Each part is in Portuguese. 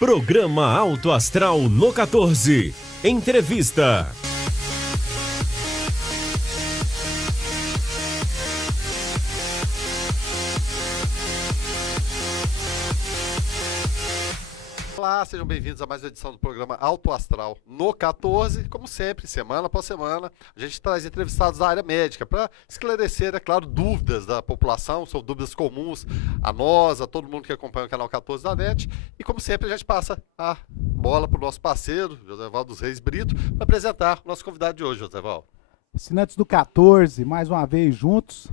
Programa Alto Astral no 14. Entrevista. Olá, sejam bem-vindos a mais uma edição do programa Alto Astral no 14. Como sempre, semana após semana, a gente traz entrevistados da área médica para esclarecer, é claro, dúvidas da população, são dúvidas comuns a nós, a todo mundo que acompanha o canal 14 da NET. E como sempre, a gente passa a bola para o nosso parceiro, Joséval dos Reis Brito, para apresentar o nosso convidado de hoje, Joséval. Assinantes do 14, mais uma vez juntos.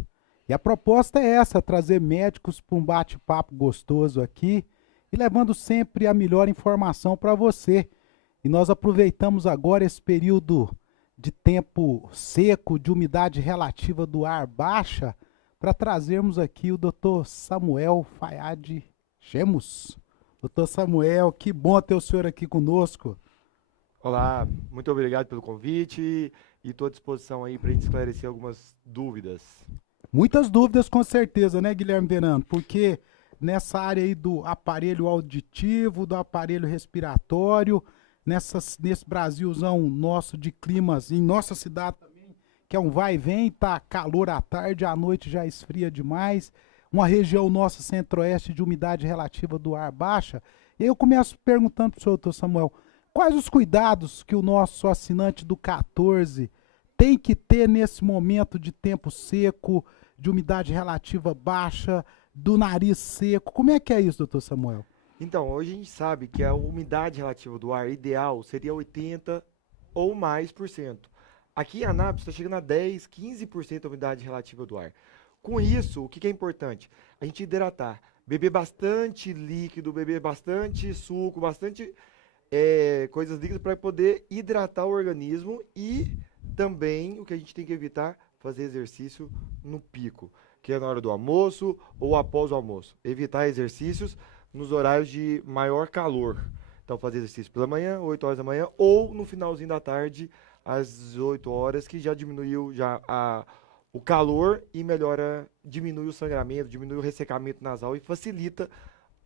E a proposta é essa, trazer médicos para um bate-papo gostoso aqui, e levando sempre a melhor informação para você. E nós aproveitamos agora esse período de tempo seco, de umidade relativa do ar baixa, para trazermos aqui o Dr. Samuel Fayad Chemos. Dr. Samuel, que bom ter o senhor aqui conosco. Olá, muito obrigado pelo convite e estou à disposição aí para a gente esclarecer algumas dúvidas. Muitas dúvidas com certeza, né, Guilherme Verano? Porque nessa área aí do aparelho auditivo, do aparelho respiratório, nesse Brasilzão nosso de climas, em nossa cidade também, que é um vai e vem, tá calor à tarde, à noite já esfria demais, uma região nossa centro-oeste de umidade relativa do ar baixa. E aí eu começo perguntando para o senhor, doutor Samuel, quais os cuidados que o nosso assinante do 14 tem que ter nesse momento de tempo seco, de umidade relativa baixa, do nariz seco? Como é que é isso, doutor Samuel? Então, hoje a gente sabe que a umidade relativa do ar ideal seria 80% ou mais por cento. Aqui em Anápolis está chegando a 10%, 15% a umidade relativa do ar. Com isso, o que é importante? A gente hidratar, beber bastante líquido, beber bastante suco, bastante coisas líquidas para poder hidratar o organismo e também o que a gente tem que evitar, fazer exercício no pico, que é na hora do almoço ou após o almoço. Evitar exercícios nos horários de maior calor. Então, fazer exercício pela manhã, 8 horas da manhã, ou no finalzinho da tarde, às 8 horas, que já diminuiu o calor e diminui o sangramento, diminui o ressecamento nasal e facilita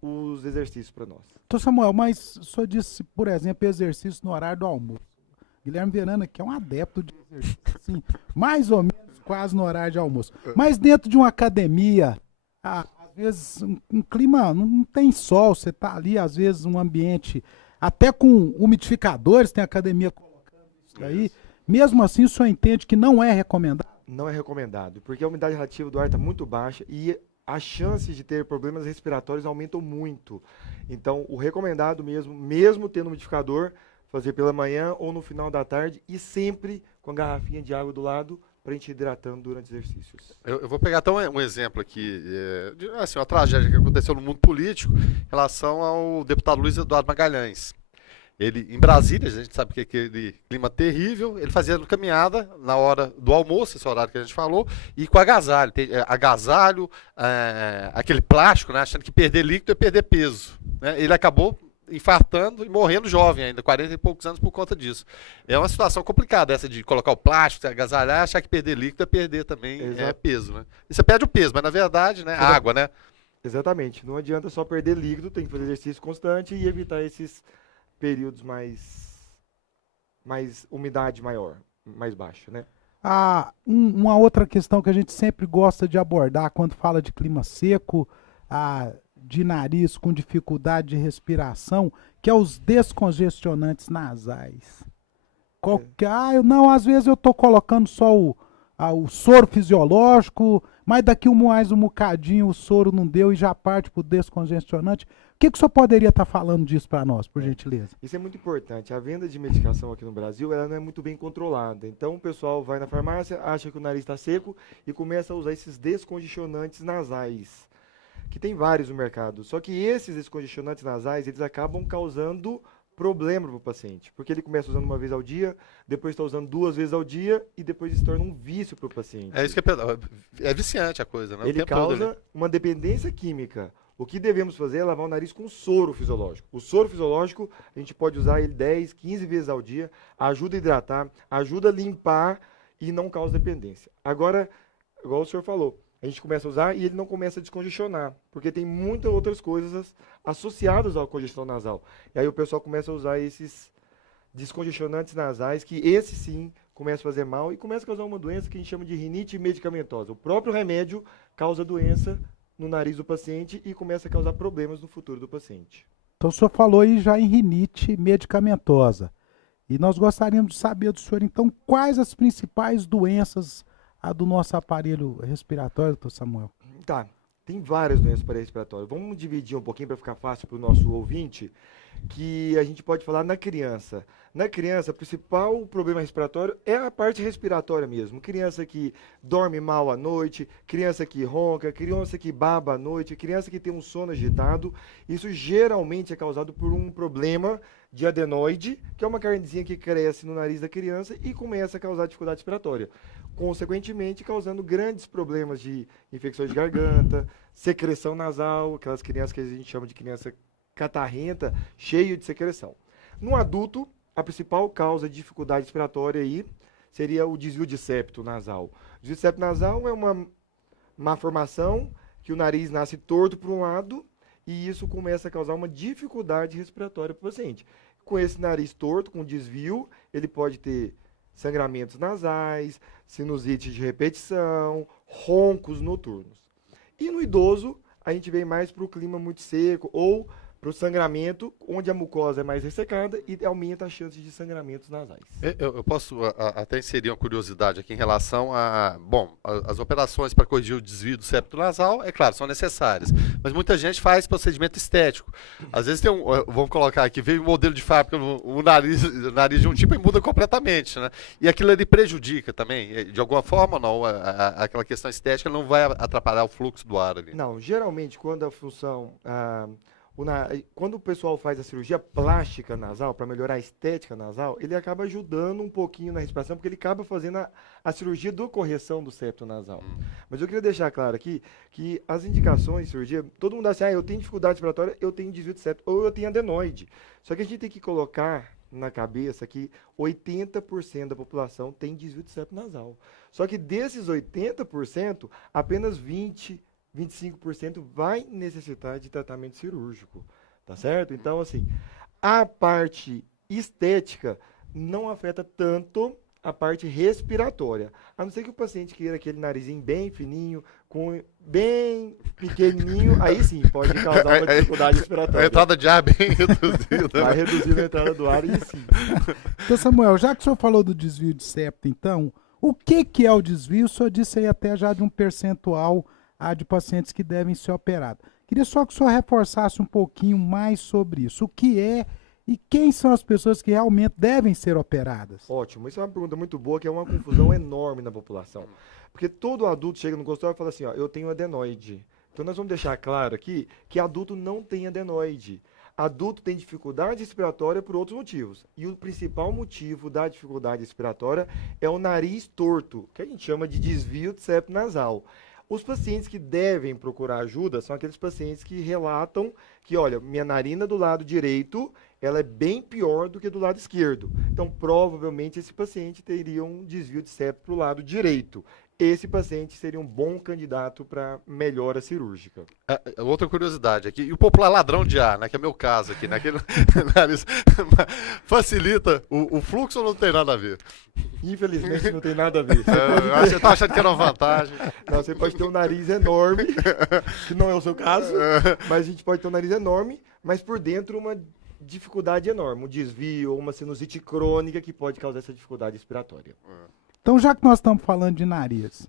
os exercícios para nós. Doutor Samuel, mas o senhor disse, por exemplo, exercício no horário do almoço. Guilherme Verano aqui é um adepto de exercício, assim, mais ou menos quase no horário de almoço. Mas dentro de uma academia, às vezes um clima, não tem sol, você está ali, às vezes um ambiente, até com umidificadores, tem academia colocando isso aí. Mesmo assim, o senhor entende que não é recomendado? Não é recomendado, porque a umidade relativa do ar está muito baixa e as chances de ter problemas respiratórios aumentam muito. Então, o recomendado mesmo tendo umidificador, fazer pela manhã ou no final da tarde e sempre com a garrafinha de água do lado para a gente ir hidratando durante os exercícios. Eu vou pegar então um exemplo aqui, assim, uma tragédia que aconteceu no mundo político em relação ao deputado Luiz Eduardo Magalhães. Ele, em Brasília, a gente sabe que é aquele clima terrível, ele fazia caminhada na hora do almoço, esse horário que a gente falou, e com agasalho. Agasalho, aquele plástico, né, achando que perder líquido é perder peso. Né? Ele acabou infartando e morrendo jovem ainda, 40 e poucos anos por conta disso. É uma situação complicada essa de colocar o plástico, agasalhar, achar que perder líquido é perder também peso, né? E você perde o peso, mas na verdade, né, água, né? Exatamente. Não adianta só perder líquido, tem que fazer exercício constante e evitar esses períodos mais umidade maior, mais baixa, né? Uma outra questão que a gente sempre gosta de abordar quando fala de clima seco, de nariz com dificuldade de respiração, que é os descongestionantes nasais. Às vezes eu estou colocando só o soro fisiológico, mas daqui mais um bocadinho o soro não deu e já parte para o descongestionante. O que o senhor poderia estar falando disso para nós, por gentileza? Isso é muito importante. A venda de medicação aqui no Brasil, ela não é muito bem controlada. Então o pessoal vai na farmácia, acha que o nariz está seco e começa a usar esses descongestionantes nasais, que tem vários no mercado. Só que esses descongestionantes nasais, eles acabam causando problema para o paciente, porque ele começa usando uma vez ao dia, depois está usando 2 vezes ao dia e depois se torna um vício para o paciente. É isso que é viciante a coisa, né? Ele causa uma dependência química. O que devemos fazer é lavar o nariz com soro fisiológico. O soro fisiológico, a gente pode usar ele 10, 15 vezes ao dia, ajuda a hidratar, ajuda a limpar e não causa dependência. Agora, igual o senhor falou, a gente começa a usar e ele não começa a descongestionar, porque tem muitas outras coisas associadas ao congestão nasal. E aí o pessoal começa a usar esses descongestionantes nasais, que esse sim começa a fazer mal e começa a causar uma doença que a gente chama de rinite medicamentosa. O próprio remédio causa doença no nariz do paciente e começa a causar problemas no futuro do paciente. Então o senhor falou aí já em rinite medicamentosa. E nós gostaríamos de saber do senhor, então, quais as principais doenças do nosso aparelho respiratório, doutor Samuel? Tá, tem várias doenças respiratórias. Vamos dividir um pouquinho para ficar fácil para o nosso ouvinte, que a gente pode falar na criança. Na criança, o principal problema respiratório é a parte respiratória mesmo. Criança que dorme mal à noite, criança que ronca, criança que baba à noite, criança que tem um sono agitado. Isso geralmente é causado por um problema de adenoide, que é uma carnezinha que cresce no nariz da criança e começa a causar dificuldade respiratória. Consequentemente, causando grandes problemas de infecções de garganta, secreção nasal, aquelas crianças que a gente chama de criança catarrenta, cheio de secreção. No adulto, a principal causa de dificuldade respiratória aí seria o desvio de septo nasal. O desvio de septo nasal é uma malformação que o nariz nasce torto para um lado e isso começa a causar uma dificuldade respiratória para o paciente. Com esse nariz torto, com desvio, ele pode ter sangramentos nasais, sinusite de repetição, roncos noturnos. E no idoso, a gente vem mais para o clima muito seco ou para o sangramento, onde a mucosa é mais ressecada e aumenta a chance de sangramentos nasais. Eu posso até inserir uma curiosidade aqui em relação as operações para corrigir o desvio do septo nasal, é claro, são necessárias, mas muita gente faz procedimento estético. Às vezes tem vamos colocar aqui, veio um modelo de fábrica, o nariz de um tipo e muda completamente, né? E aquilo ali prejudica também, de alguma forma não, aquela questão estética não vai atrapalhar o fluxo do ar ali. Não, geralmente quando a função... quando o pessoal faz a cirurgia plástica nasal, para melhorar a estética nasal, ele acaba ajudando um pouquinho na respiração, porque ele acaba fazendo a cirurgia da correção do septo nasal. Mas eu queria deixar claro aqui que as indicações de cirurgia, todo mundo acha, eu tenho dificuldade respiratória, eu tenho desvio de septo, ou eu tenho adenoide. Só que a gente tem que colocar na cabeça que 80% da população tem desvio de septo nasal. Só que desses 80%, apenas 25% vai necessitar de tratamento cirúrgico, tá certo? Então, assim, a parte estética não afeta tanto a parte respiratória, a não ser que o paciente queira aquele narizinho bem fininho, bem pequenininho, aí sim, pode causar uma dificuldade respiratória. A entrada de ar bem reduzida. Vai reduzir a entrada do ar, e sim. Então, Samuel, já que o senhor falou do desvio de septo, então, o que é o desvio? O senhor disse aí até já de um percentual de pacientes que devem ser operados. Queria só que o senhor reforçasse um pouquinho mais sobre isso. O que é e quem são as pessoas que realmente devem ser operadas? Ótimo, isso é uma pergunta muito boa, que é uma confusão enorme na população. Porque todo adulto chega no consultório e fala assim, ó, eu tenho adenoide. Então nós vamos deixar claro aqui que adulto não tem adenoide. Adulto tem dificuldade respiratória por outros motivos. E o principal motivo da dificuldade respiratória é o nariz torto, que a gente chama de desvio de septo nasal. Os pacientes que devem procurar ajuda são aqueles pacientes que relatam que, olha, minha narina do lado direito, ela é bem pior do que do lado esquerdo. Então, provavelmente, esse paciente teria um desvio de septo para o lado direito. Esse paciente seria um bom candidato para melhora cirúrgica. Outra curiosidade aqui, e o popular ladrão de ar, né, que é meu caso aqui, né, que nariz, facilita o fluxo ou não tem nada a ver? Infelizmente não tem nada a ver. Você tá achando que era uma vantagem? Não, você pode ter um nariz enorme, que não é o seu caso, mas a gente pode ter um nariz enorme, mas por dentro uma dificuldade enorme, um desvio ou uma sinusite crônica que pode causar essa dificuldade respiratória. Então, já que nós estamos falando de nariz,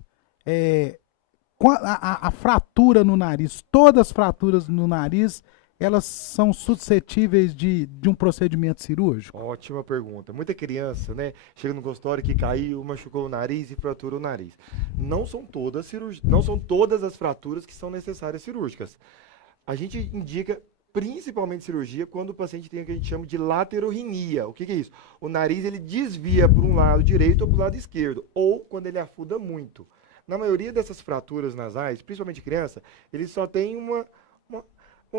a fratura no nariz, todas as fraturas no nariz, elas são suscetíveis de um procedimento cirúrgico? Ótima pergunta. Muita criança, né, chega no consultório que caiu, machucou o nariz e fraturou o nariz. Não são todas as fraturas que são necessárias cirúrgicas. A gente indica principalmente cirurgia quando o paciente tem o que a gente chama de laterorrinia. O que é isso? O nariz ele desvia para um lado direito ou para o lado esquerdo, ou quando ele afuda muito. Na maioria dessas fraturas nasais, principalmente criança, ele só tem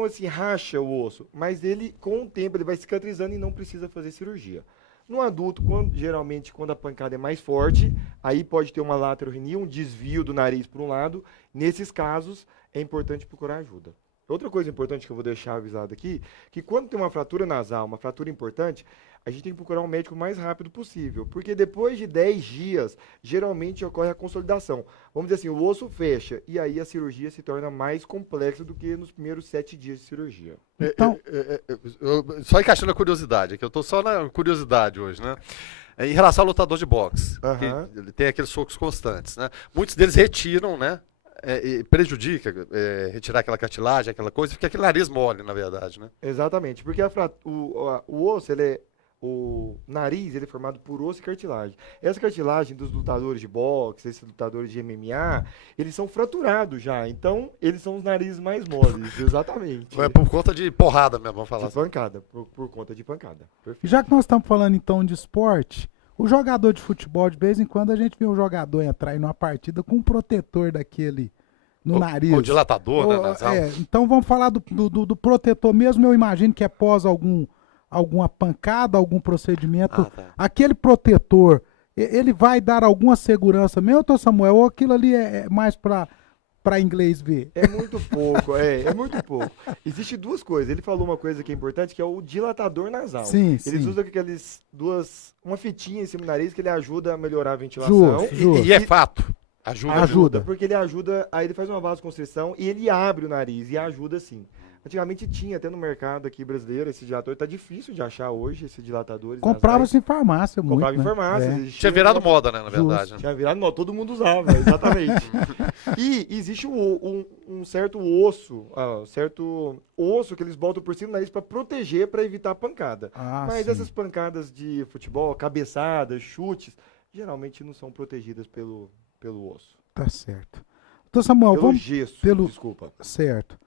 assim, racha o osso, mas ele, com o tempo, ele vai cicatrizando e não precisa fazer cirurgia. No adulto, geralmente, quando a pancada é mais forte, aí pode ter uma laterorrenia, um desvio do nariz para um lado. Nesses casos, é importante procurar ajuda. Outra coisa importante que eu vou deixar avisado aqui, que quando tem uma fratura nasal, uma fratura importante, a gente tem que procurar um médico o mais rápido possível, porque depois de 10 dias, geralmente ocorre a consolidação. Vamos dizer assim, o osso fecha, e aí a cirurgia se torna mais complexa do que nos primeiros 7 dias de cirurgia. Então, Só encaixando a curiosidade, que eu tô só na curiosidade hoje, né? Em relação ao lutador de boxe, Aham. que ele tem aqueles socos constantes, né? Muitos deles retiram, né? E prejudica retirar aquela cartilagem, aquela coisa, fica aquele nariz mole, na verdade, né? Exatamente, porque o osso, o nariz, ele é formado por osso e cartilagem. Essa cartilagem dos lutadores de boxe, esses lutadores de MMA, eles são fraturados já, então eles são os narizes mais moles, exatamente. É por conta de porrada mesmo, vamos falar De assim. pancada, por conta de pancada. Perfeito. já que nós estamos falando então de esporte, o jogador de futebol, de vez em quando, a gente vê um jogador entrar em uma partida com um protetor daquele no nariz. O dilatador, né, Ô, nasal. então vamos falar do protetor mesmo, eu imagino que é pós alguma pancada, algum procedimento. Ah, tá. Aquele protetor, ele vai dar alguma segurança mesmo, doutor Samuel, ou aquilo ali é mais para inglês ver? É muito pouco, é muito pouco. Existem duas coisas. Ele falou uma coisa que é importante, que é o dilatador nasal. Sim, Eles sim. usam uma fitinha em cima do nariz que ele ajuda a melhorar a ventilação. Justo. E é fato. Ajuda. Ajuda. Porque ele ajuda, aí ele faz uma vasoconstrição e ele abre o nariz e ajuda sim. Antigamente tinha até no mercado aqui brasileiro esse dilatador, tá difícil de achar hoje esses dilatadores. Comprava-se em farmácia muito, Comprava em né? farmácia. É. existia Tinha virado uma- moda, né, na verdade. né? Tinha virado moda, todo mundo usava, exatamente. E existe um certo osso, certo osso que eles botam por cima do nariz para proteger, para evitar a pancada. Ah, Mas sim. essas pancadas de futebol, cabeçadas, chutes, geralmente não são protegidas pelo osso. Tá certo. Doutor Samuel, Pelo vamos... gesso, pelo- desculpa. Certo.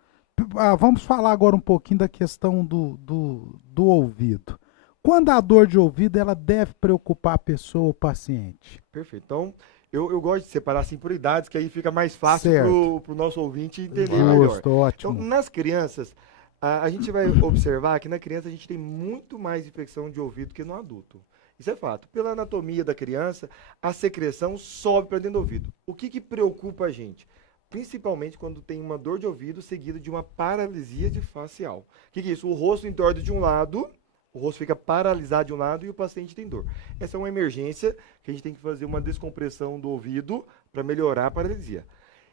Vamos falar agora um pouquinho da questão do ouvido. Quando a dor de ouvido, ela deve preocupar a pessoa, o paciente? Perfeito. Então, eu gosto de separar assim por idades, que aí fica mais fácil Certo. pro nosso ouvinte entender melhor. Justo, Então, ótimo. nas crianças, a gente vai observar que na criança a gente tem muito mais infecção de ouvido que no adulto. Isso é fato. Pela anatomia da criança, a secreção sobe para dentro do ouvido. O que preocupa a gente? Principalmente quando tem uma dor de ouvido seguida de uma paralisia de facial. O que é isso? O rosto entorta de um lado, o rosto fica paralisado de um lado e o paciente tem dor. Essa é uma emergência que a gente tem que fazer uma descompressão do ouvido para melhorar a paralisia.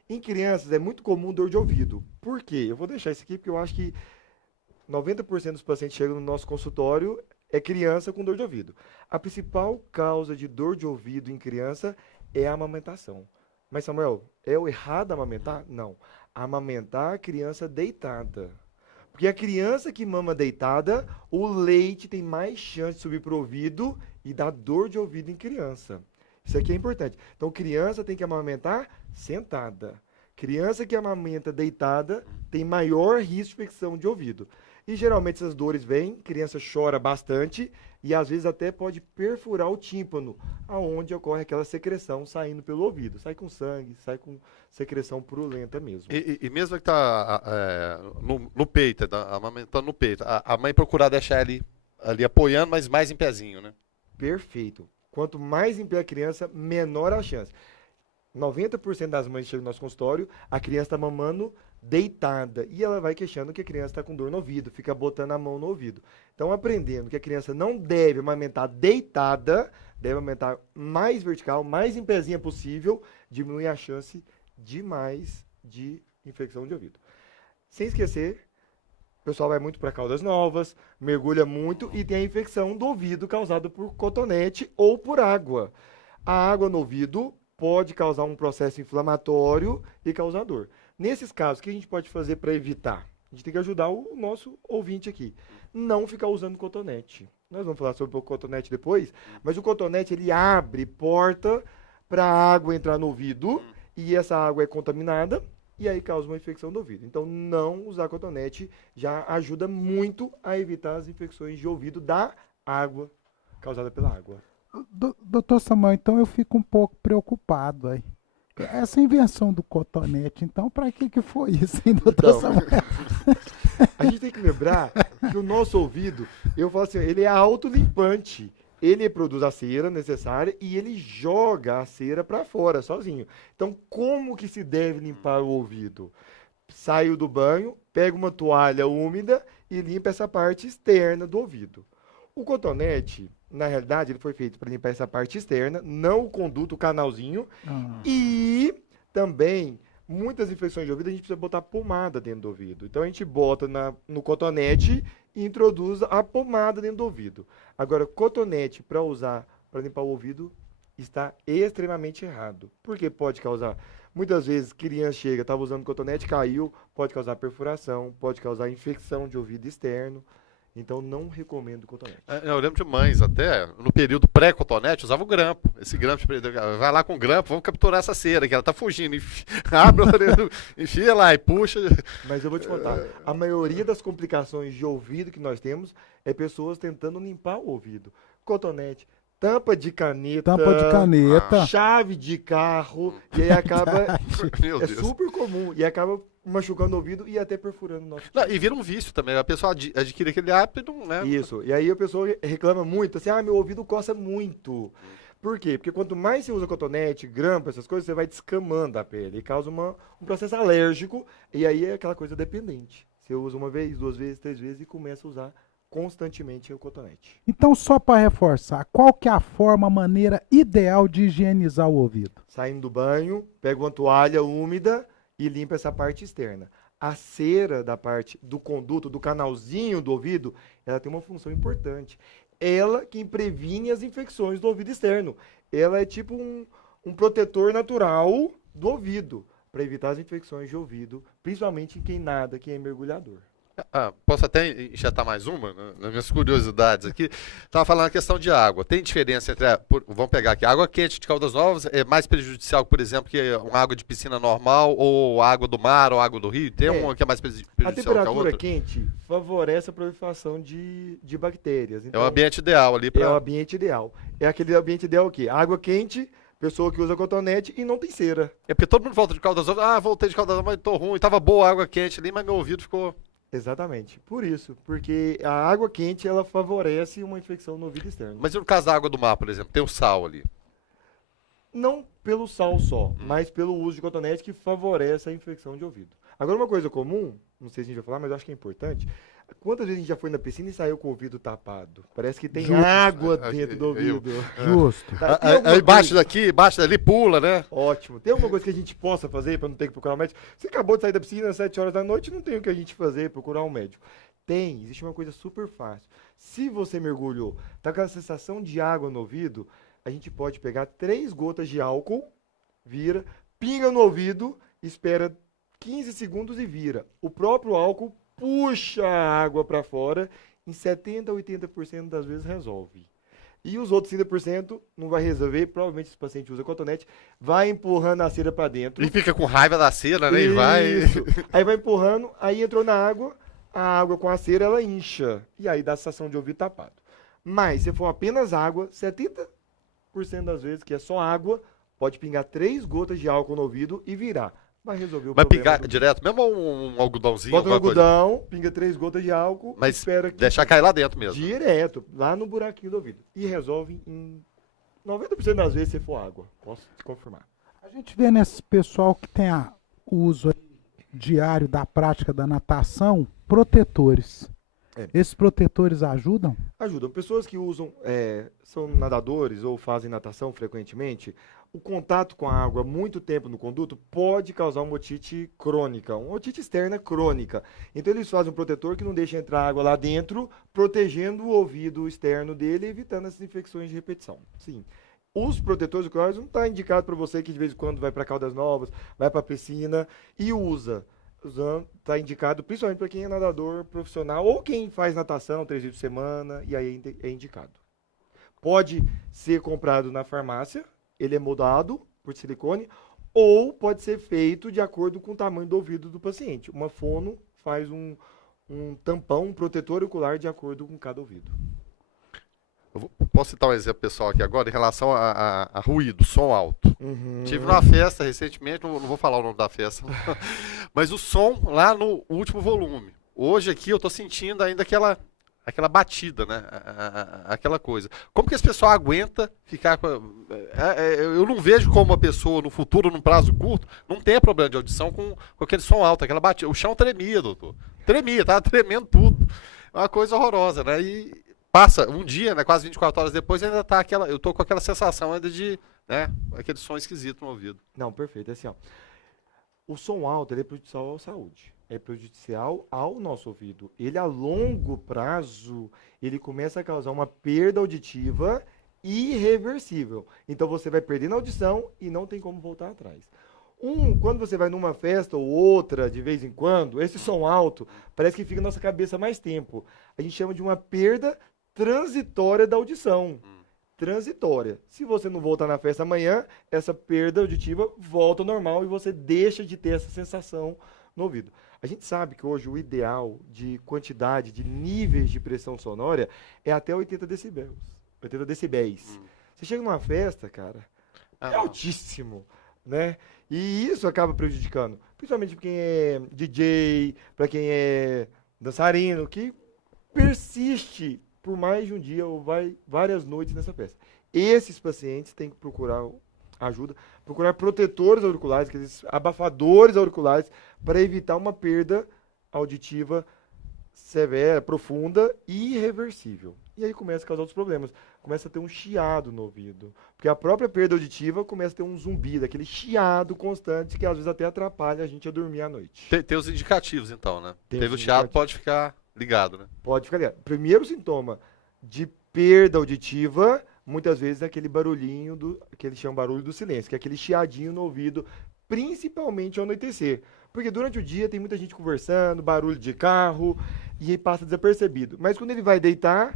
Em crianças é muito comum dor de ouvido. Por quê? Eu vou deixar isso aqui porque eu acho que 90% dos pacientes que chegam no nosso consultório é criança com dor de ouvido. A principal causa de dor de ouvido em criança é a amamentação. Mas, Samuel, é o errado amamentar? Não. Amamentar a criança deitada. Porque a criança que mama deitada, o leite tem mais chance de subir para o ouvido e dar dor de ouvido em criança. Isso aqui é importante. Então, criança tem que amamentar sentada. Criança que amamenta deitada tem maior risco de infecção de ouvido. E geralmente essas dores vêm, criança chora bastante e às vezes até pode perfurar o tímpano, aonde ocorre aquela secreção saindo pelo ouvido. Sai com sangue, sai com secreção purulenta mesmo. E mesmo que tá no peito, amamentando no peito, a mãe procurar deixar ele ali apoiando, mas mais em pezinho, né? Perfeito. Quanto mais em pé a criança, menor a chance. 90% das mães que chegam no nosso consultório, a criança está mamando deitada. E ela vai queixando que a criança está com dor no ouvido, fica botando a mão no ouvido. Então, aprendendo que a criança não deve amamentar deitada, deve amamentar mais vertical, mais em pezinha possível, diminui a chance demais de infecção de ouvido. Sem esquecer, o pessoal vai muito para Caldas Novas, mergulha muito e tem a infecção do ouvido causada por cotonete ou por água. A água no ouvido pode causar um processo inflamatório e causar dor. Nesses casos, o que a gente pode fazer para evitar? A gente tem que ajudar o nosso ouvinte aqui. Não ficar usando cotonete. Nós vamos falar sobre o cotonete depois, mas o cotonete ele abre porta para a água entrar no ouvido e essa água é contaminada e aí causa uma infecção do ouvido. Então, não usar cotonete já ajuda muito a evitar as infecções de ouvido da água causada pela água. Doutor Samuel, então eu fico um pouco preocupado aí. Essa invenção do cotonete, então, para que foi isso, hein, doutor Então, Samuel? a gente tem que lembrar que o nosso ouvido, eu falo assim, ele é autolimpante. ele produz a cera necessária e ele joga a cera para fora sozinho. Então, como que se deve limpar o ouvido? Saiu do banho, pega uma toalha úmida e limpa essa parte externa do ouvido. O cotonete, na realidade, ele foi feito para limpar essa parte externa, não o conduto, o canalzinho. E também, muitas infecções de ouvido, a gente precisa botar pomada dentro do ouvido. Então, a gente bota no cotonete e introduz a pomada dentro do ouvido. Agora, cotonete para usar para limpar o ouvido está extremamente errado. Porque pode causar... Muitas vezes, criança chega, estava usando cotonete, caiu, pode causar perfuração, pode causar infecção de ouvido externo. Então, não recomendo cotonete. Eu lembro de mães até, no período pré-cotonete, usava o grampo. Esse grampo, vai lá com o grampo, vamos capturar essa cera, que ela tá fugindo. Abre a orelha, enfia lá e puxa. Mas eu vou te contar, a maioria das complicações de ouvido que nós temos é pessoas tentando limpar o ouvido. Cotonete, tampa de caneta, chave de carro, e aí acaba... Meu é Deus. super comum, e acaba machucando o ouvido e até perfurando o nosso... Não, e vira um vício também. A pessoa adquire aquele hábito e não, né? Isso, e aí a pessoa reclama muito, assim, meu ouvido coça muito. Por quê? Porque quanto mais você usa cotonete, grampo, essas coisas, você vai descamando a pele e causa um processo alérgico, e aí é aquela coisa dependente. Você usa uma vez, 2 vezes, 3 vezes e começa a usar constantemente o cotonete. Então, só para reforçar, qual que é a maneira ideal de higienizar o ouvido? Saindo do banho, pega uma toalha úmida e limpa essa parte externa. A cera da parte do conduto, do canalzinho do ouvido, ela tem uma função importante. Ela quem previne as infecções do ouvido externo. Ela é tipo um protetor natural do ouvido, para evitar as infecções de ouvido, principalmente em quem nada, quem é mergulhador. Posso até enxertar mais uma, nas minhas curiosidades aqui. Estava falando a questão de água. Tem diferença entre, vamos pegar aqui, a água quente de Caldas Novas é mais prejudicial, por exemplo, que uma água de piscina normal, ou água do mar, ou água do rio? Tem uma que é mais prejudicial que a outra? A temperatura quente favorece a proliferação de bactérias. Então, é o ambiente ideal ali para... É o ambiente ideal. É aquele ambiente ideal o quê? Água quente, pessoa que usa cotonete e não tem cera. É porque todo mundo volta de Caldas Novas, voltei de Caldas Novas, mas tô ruim, tava boa a água quente ali, mas meu ouvido ficou... Exatamente. Por isso. Porque a água quente, ela favorece uma infecção no ouvido externo. Mas e no caso da água do mar, por exemplo, tem o sal ali? Não pelo sal só, mas pelo uso de cotonete que favorece a infecção de ouvido. Agora, uma coisa comum, não sei se a gente vai falar, mas eu acho que é importante. Quantas vezes a gente já foi na piscina e saiu com o ouvido tapado? Parece que tem água dentro do ouvido. Justo. Aí embaixo daqui, embaixo dali, pula, né? Ótimo. Tem alguma coisa que a gente possa fazer para não ter que procurar um médico? Você acabou de sair da piscina às 7 horas da noite, não tem o que a gente fazer, procurar um médico. Existe uma coisa super fácil. Se você mergulhou, tá com a sensação de água no ouvido, a gente pode pegar 3 gotas de álcool, vira, pinga no ouvido, espera 15 segundos e vira. O próprio álcool puxa a água para fora, em 70% a 80% das vezes resolve. E os outros 30% não vai resolver, provavelmente se o paciente usa cotonete, vai empurrando a cera para dentro. E fica com raiva da cera, né? E vai... Aí vai empurrando, aí entrou na água, a água com a cera ela incha, e aí dá a sensação de ouvido tapado. Mas se for apenas água, 70% das vezes que é só água, pode pingar 3 gotas de álcool no ouvido e virar. Vai resolver o problema. Vai pingar direto, mesmo um algodãozinho? Bota um algodão, pinga 3 gotas de álcool, mas espera que... deixar cair lá dentro mesmo. Direto, lá no buraquinho do ouvido. E resolve em 90% das vezes se for água. Posso te confirmar. A gente vê nesse pessoal que tem o uso diário da prática da natação, protetores. Esses protetores ajudam? Ajudam. Pessoas que usam, são nadadores ou fazem natação frequentemente, o contato com a água muito tempo no conduto pode causar uma otite crônica, uma otite externa crônica. Então eles fazem um protetor que não deixa entrar água lá dentro, protegendo o ouvido externo dele e evitando essas infecções de repetição. Sim. Os protetores oculares não está indicado para você que de vez em quando vai para Caldas Novas, vai para a piscina e usa. Está indicado principalmente para quem é nadador profissional ou quem faz natação 3 vezes por semana, e aí é indicado. Pode ser comprado na farmácia, ele é moldado por silicone, ou pode ser feito de acordo com o tamanho do ouvido do paciente. Uma fono faz um tampão, um protetor ocular de acordo com cada ouvido. Posso citar um exemplo pessoal aqui agora em relação a ruído, som alto. Tive numa festa recentemente, não vou falar o nome da festa, mas o som lá no último volume. Hoje aqui eu tô sentindo ainda aquela aquela batida, né? Aquela coisa. Como que esse pessoal aguenta ficar com. Eu não vejo como uma pessoa no futuro, num prazo curto, não tenha problema de audição com aquele som alto, aquela batida. O chão tremia, doutor. Tremia, tava tremendo tudo. É uma coisa horrorosa, né? E passa um dia, né? Quase 24 horas depois, ainda tá aquela. Eu tô com aquela sensação ainda de, né? Aquele som esquisito no ouvido. Não, perfeito. É assim, ó. O som alto ele é prejudicial à saúde. É prejudicial ao nosso ouvido. Ele, a longo prazo, ele começa a causar uma perda auditiva irreversível. Então, você vai perdendo a audição e não tem como voltar atrás. Quando você vai numa festa ou outra, de vez em quando, esse som alto parece que fica na nossa cabeça mais tempo. A gente chama de uma perda transitória da audição. Transitória. Se você não voltar na festa amanhã, essa perda auditiva volta ao normal e você deixa de ter essa sensação no ouvido. A gente sabe que hoje o ideal de quantidade, de níveis de pressão sonora é até 80 decibéis. 80 decibéis. Você chega numa festa, cara, é altíssimo, né? E isso acaba prejudicando, principalmente para quem é DJ, para quem é dançarino, que persiste por mais de um dia ou vai várias noites nessa festa. Esses pacientes têm que procurar ajuda, procurar protetores auriculares, aqueles abafadores auriculares, para evitar uma perda auditiva severa, profunda e irreversível. E aí começa a causar outros problemas. Começa a ter um chiado no ouvido. Porque a própria perda auditiva começa a ter um zumbido, aquele chiado constante que às vezes até atrapalha a gente a dormir à noite. Tem os indicativos, então, né? Teve o os chiado, indicativos. pode ficar ligado, né? Pode ficar ligado. Primeiro sintoma de perda auditiva, muitas vezes é aquele barulhinho, que eles chamam barulho do silêncio, que é aquele chiadinho no ouvido, principalmente ao anoitecer. Porque durante o dia tem muita gente conversando, barulho de carro, e aí passa desapercebido. Mas quando ele vai deitar,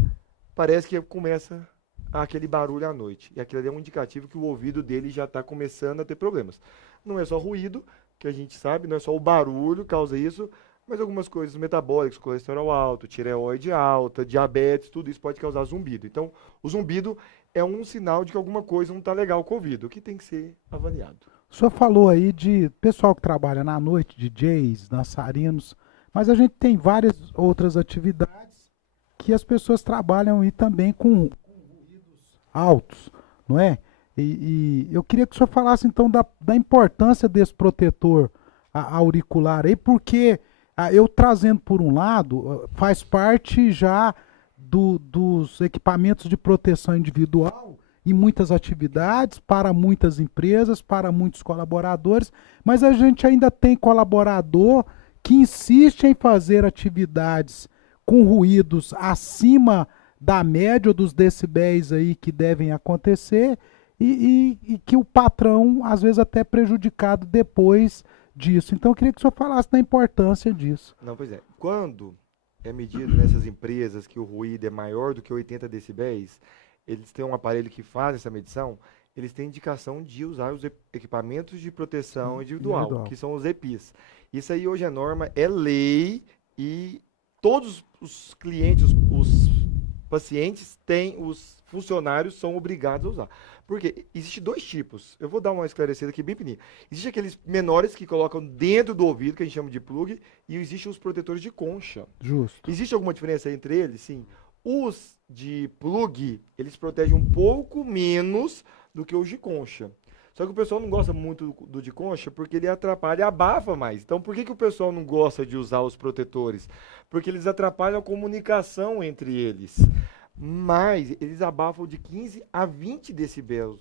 parece que começa aquele barulho à noite. E aquilo ali é um indicativo que o ouvido dele já está começando a ter problemas. Não é só ruído, que a gente sabe, não é só o barulho que causa isso, mas algumas coisas metabólicas, colesterol alto, tireoide alta, diabetes, tudo isso pode causar zumbido. Então, o zumbido é um sinal de que alguma coisa não está legal com o ouvido, que tem que ser avaliado. O senhor falou aí de pessoal que trabalha na noite, DJs, dançarinos, mas a gente tem várias outras atividades que as pessoas trabalham aí também com ruídos altos, não é? E eu queria que o senhor falasse então da importância desse protetor auricular aí, porque eu trazendo por um lado, faz parte já dos equipamentos de proteção individual em muitas atividades, para muitas empresas, para muitos colaboradores, mas a gente ainda tem colaborador que insiste em fazer atividades com ruídos acima da média ou dos decibéis aí que devem acontecer e que o patrão, às vezes, até é prejudicado depois disso. Então, eu queria que o senhor falasse da importância disso. Não, pois é. Quando é medido nessas empresas que o ruído é maior do que 80 decibéis, eles têm um aparelho que faz essa medição, eles têm indicação de usar os equipamentos de proteção individual, que são os EPIs. Isso aí hoje é norma, é lei, e todos os clientes, os pacientes os funcionários são obrigados a usar. Porque existe dois tipos. Eu vou dar uma esclarecida aqui bem pequenininha. Existem aqueles menores que colocam dentro do ouvido, que a gente chama de plug, e existem os protetores de concha. Justo. Existe alguma diferença entre eles? Sim. Os de plug, eles protegem um pouco menos do que os de concha. Só que o pessoal não gosta muito do de concha porque ele atrapalha e abafa mais. Então, por que o pessoal não gosta de usar os protetores? Porque eles atrapalham a comunicação entre eles. Mas eles abafam de 15 a 20 decibéis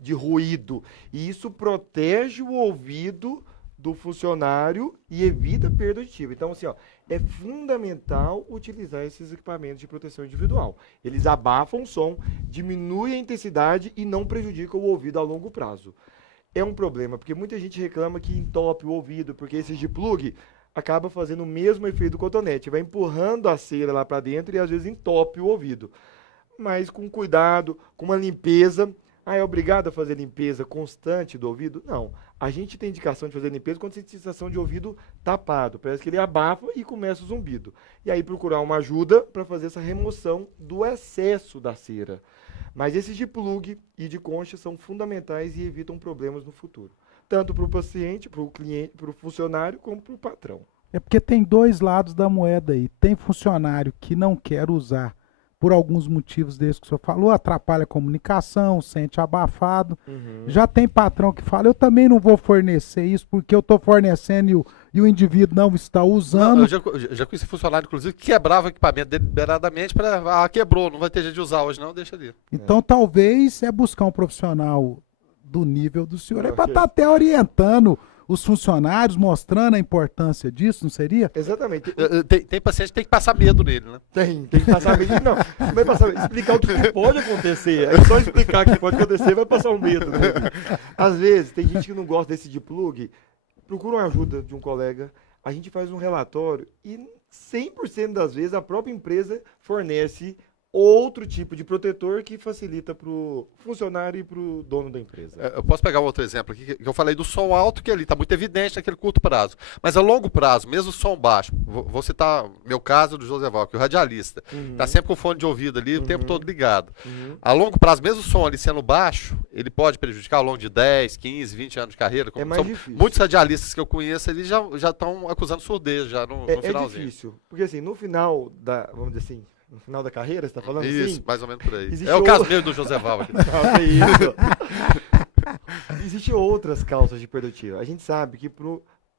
de ruído. E isso protege o ouvido do funcionário e evita a perda auditiva. Então, assim, ó, é fundamental utilizar esses equipamentos de proteção individual. Eles abafam o som, diminuem a intensidade e não prejudicam o ouvido a longo prazo. É um problema, porque muita gente reclama que entope o ouvido, porque esses de plug acaba fazendo o mesmo efeito do cotonete, vai empurrando a cera lá para dentro e às vezes entope o ouvido. Mas com cuidado, com uma limpeza. É obrigado a fazer limpeza constante do ouvido? Não. A gente tem indicação de fazer limpeza quando tem sensação de ouvido tapado. Parece que ele abafa e começa o zumbido. E aí procurar uma ajuda para fazer essa remoção do excesso da cera. Mas esses de plug e de concha são fundamentais e evitam problemas no futuro. Tanto para o paciente, para o cliente, para o funcionário, como para o patrão. É porque tem dois lados da moeda aí. Tem funcionário que não quer usar por alguns motivos desses que o senhor falou, atrapalha a comunicação, sente abafado. Uhum. Já tem patrão que fala, eu também não vou fornecer isso porque eu estou fornecendo e o indivíduo não está usando. Eu já conheci funcionário, inclusive, que quebrava o equipamento deliberadamente para. Quebrou, não vai ter jeito de usar hoje, não, deixa ali. Então talvez é buscar um profissional do nível do senhor para Ok. estar até orientando os funcionários, mostrando a importância disso, não seria? Exatamente. Tem paciente que tem que passar medo nele, né? Tem que passar medo. Não, vai passar, explicar o que pode acontecer. É só explicar o que pode acontecer, vai passar um medo. Né? Às vezes, tem gente que não gosta desse de plug, procura uma ajuda de um colega, a gente faz um relatório e 100% das vezes a própria empresa fornece outro tipo de protetor que facilita para o funcionário e para o dono da empresa. Eu posso pegar um outro exemplo aqui, que eu falei do som alto, que ali está muito evidente naquele curto prazo. Mas a longo prazo, mesmo som baixo, vou citar meu caso do José Val, que é o radialista, está sempre com fone de ouvido ali, o tempo todo ligado. A longo prazo, mesmo o som ali sendo baixo, ele pode prejudicar ao longo de 10, 15, 20 anos de carreira. Como É mais são difícil. muitos radialistas que eu conheço, eles já estão acusando surdez, já no É finalzinho. difícil, porque assim, no final da, vamos dizer assim, no final da carreira, você está falando Isso, assim? mais ou menos por aí. Existe É o caso outro- mesmo do José Val aqui. Não, que isso. Existem outras causas de perda auditiva. A gente sabe que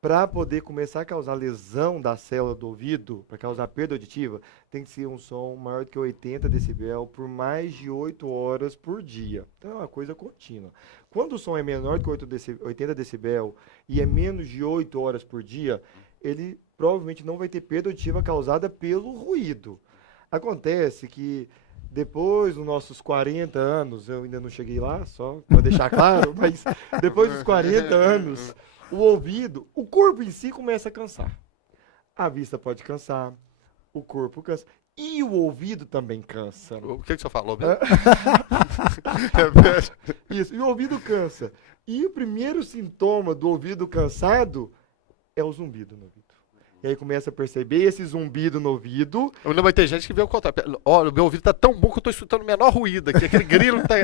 para poder começar a causar lesão da célula do ouvido, para causar perda auditiva, tem que ser um som maior do que 80 decibel por mais de 8 horas por dia. Então é uma coisa contínua. Quando o som é menor do que 80 decibel e é menos de 8 horas por dia, ele provavelmente não vai ter perda auditiva causada pelo ruído. Acontece que depois dos nossos 40 anos, eu ainda não cheguei lá, só para deixar claro, mas depois dos 40 anos, o ouvido, o corpo em si começa a cansar. A vista pode cansar, o corpo cansa e o ouvido também cansa. O que o senhor falou mesmo? Isso, e o ouvido cansa. E o primeiro sintoma do ouvido cansado é o zumbido no ouvido. E aí começa a perceber esse zumbido no ouvido. Não vai ter gente que vê o contrário. Olha, o meu ouvido tá tão bom que eu tô escutando o menor ruído aqui. Aquele grilo tá.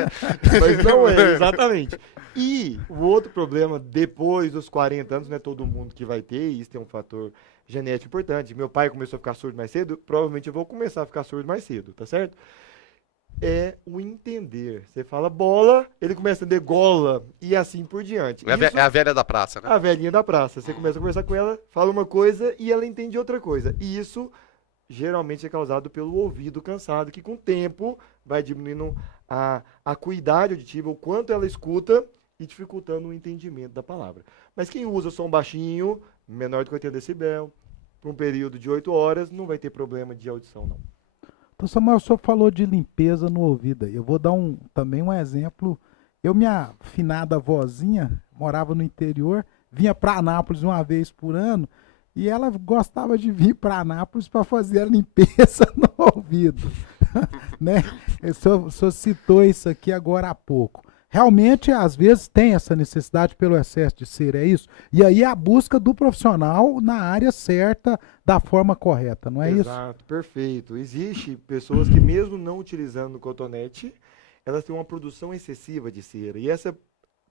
Mas não é, exatamente. E o outro problema, depois dos 40 anos, não é todo mundo que vai ter, e isso tem um fator genético importante. Meu pai começou a ficar surdo mais cedo, provavelmente eu vou começar a ficar surdo mais cedo, tá certo? É o entender. Você fala bola, ele começa a entender gola, e assim por diante. É a velha da praça, né? A velhinha da praça. Você começa a conversar com ela, fala uma coisa e ela entende outra coisa. E isso geralmente é causado pelo ouvido cansado, que com o tempo vai diminuindo a acuidade auditiva, o quanto ela escuta e dificultando o entendimento da palavra. Mas quem usa som baixinho, menor de 80 decibel, por um período de 8 horas, não vai ter problema de audição, não. Então, Samuel, o senhor falou de limpeza no ouvido aí. Eu vou dar também um exemplo. Minha finada vozinha, morava no interior, vinha para Anápolis uma vez por ano, e ela gostava de vir para Anápolis para fazer a limpeza no ouvido. Né? O senhor citou isso aqui agora há pouco. Realmente, às vezes, tem essa necessidade pelo excesso de cera, é isso? E aí a busca do profissional na área certa, da forma correta, não é isso? Exato, perfeito. Existe pessoas que mesmo não utilizando o cotonete, elas têm uma produção excessiva de cera. E essa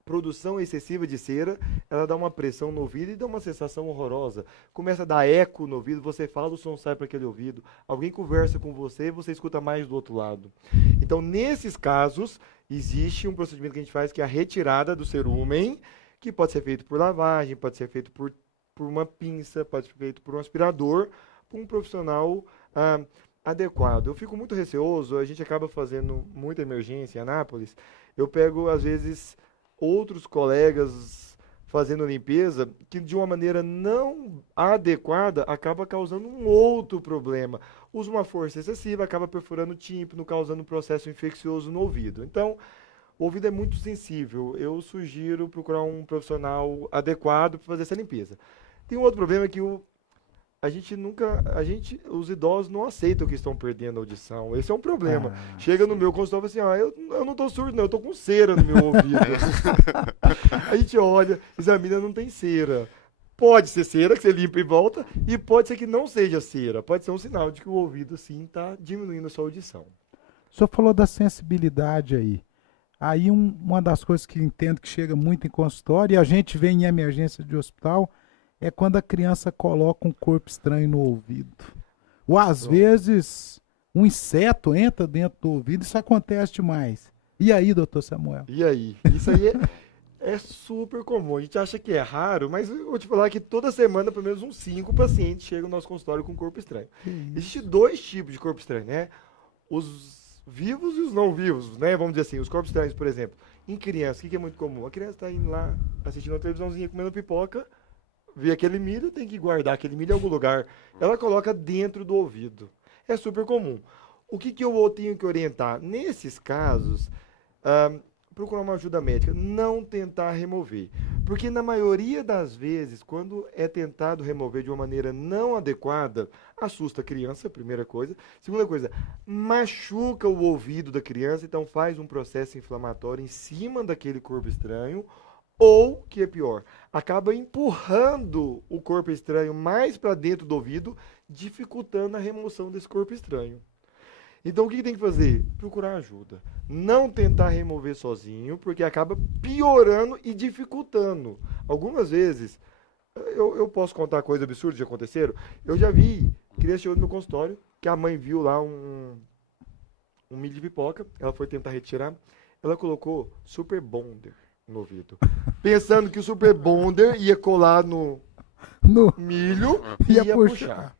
produção excessiva de cera, ela dá uma pressão no ouvido e dá uma sensação horrorosa. Começa a dar eco no ouvido, você fala, o som sai para aquele ouvido. Alguém conversa com você, você escuta mais do outro lado. Então, nesses casos, existe um procedimento que a gente faz, que é a retirada do cerumen, que pode ser feito por lavagem, pode ser feito por uma pinça, pode ser feito por um aspirador, por um profissional adequado. Eu fico muito receoso, a gente acaba fazendo muita emergência em Anápolis, eu pego, às vezes, outros colegas fazendo limpeza que de uma maneira não adequada acaba causando um outro problema. Usa uma força excessiva, acaba perfurando o tímpano, causando um processo infeccioso no ouvido. Então, o ouvido é muito sensível. Eu sugiro procurar um profissional adequado para fazer essa limpeza. Tem um outro problema que os idosos não aceitam que estão perdendo a audição. Esse é um problema. Chega no meu consultório e fala assim, eu não estou surdo não, eu estou com cera no meu ouvido. A gente olha, examina, não tem cera. Pode ser cera, que você limpa e volta, e pode ser que não seja cera. Pode ser um sinal de que o ouvido, sim, está diminuindo a sua audição. O senhor falou da sensibilidade aí. Aí uma das coisas que entendo que chega muito em consultório, e a gente vê em emergência de hospital, é quando a criança coloca um corpo estranho no ouvido. Ou às vezes um inseto entra dentro do ouvido, isso acontece demais. E aí, doutor Samuel? E aí? Isso aí é super comum. A gente acha que é raro, mas eu vou te falar que toda semana, pelo menos uns 5 pacientes chegam no nosso consultório com corpo estranho. Existem 2 tipos de corpo estranho, né? Os vivos e os não vivos, né? Vamos dizer assim, os corpos estranhos, por exemplo. Em criança, o que é muito comum? A criança está indo lá, assistindo uma televisãozinha, comendo pipoca, vê aquele milho, tem que guardar aquele milho em algum lugar. Ela coloca dentro do ouvido. É super comum. O que eu tenho que orientar? Nesses casos, procurar uma ajuda médica. Não tentar remover. Porque na maioria das vezes, quando é tentado remover de uma maneira não adequada, assusta a criança, primeira coisa. Segunda coisa, machuca o ouvido da criança, então faz um processo inflamatório em cima daquele corpo estranho. Ou, que é pior, acaba empurrando o corpo estranho mais para dentro do ouvido, dificultando a remoção desse corpo estranho. Então, o que tem que fazer? Procurar ajuda. Não tentar remover sozinho, porque acaba piorando e dificultando. Algumas vezes, eu posso contar coisas absurdas que aconteceram. Eu já vi criança chegou no meu consultório, que a mãe viu lá um milho de pipoca, ela foi tentar retirar, ela colocou Super Bonder no ouvido, pensando que o Super Bonder ia colar no milho e ia puxar.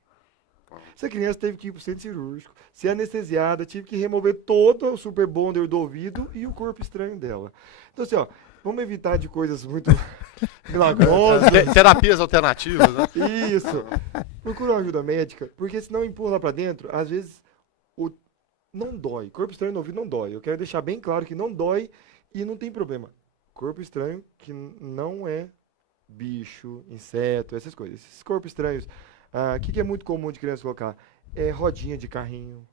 Essa criança teve que ir para o centro cirúrgico, ser anestesiada, tive que remover todo o Super Bonder do ouvido e o corpo estranho dela. Então, assim, ó, vamos evitar de coisas muito milagrosas. Terapias alternativas, né? Isso. Procura uma ajuda médica, porque senão empurra lá para dentro, às vezes não dói. Corpo estranho no ouvido não dói. Eu quero deixar bem claro que não dói e não tem problema. Corpo estranho que não é bicho, inseto, essas coisas. Esses corpos estranhos, o que é muito comum de criança colocar? É rodinha de carrinho,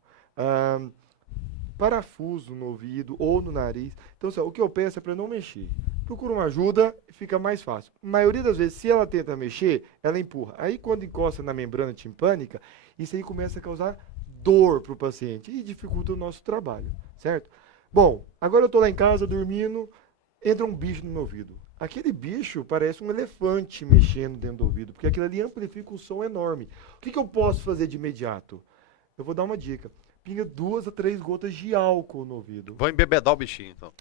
parafuso no ouvido ou no nariz. Então, o que eu peço é para não mexer. Procura uma ajuda, fica mais fácil. A maioria das vezes, se ela tenta mexer, ela empurra. Aí, quando encosta na membrana timpânica, isso aí começa a causar dor para o paciente e dificulta o nosso trabalho, certo? Bom, agora eu estou lá em casa dormindo, entra um bicho no meu ouvido. Aquele bicho parece um elefante mexendo dentro do ouvido, porque aquilo ali amplifica um som enorme. O que eu posso fazer de imediato? Eu vou dar uma dica. Pinga 2 a 3 gotas de álcool no ouvido. Vou embebedar o bichinho, então.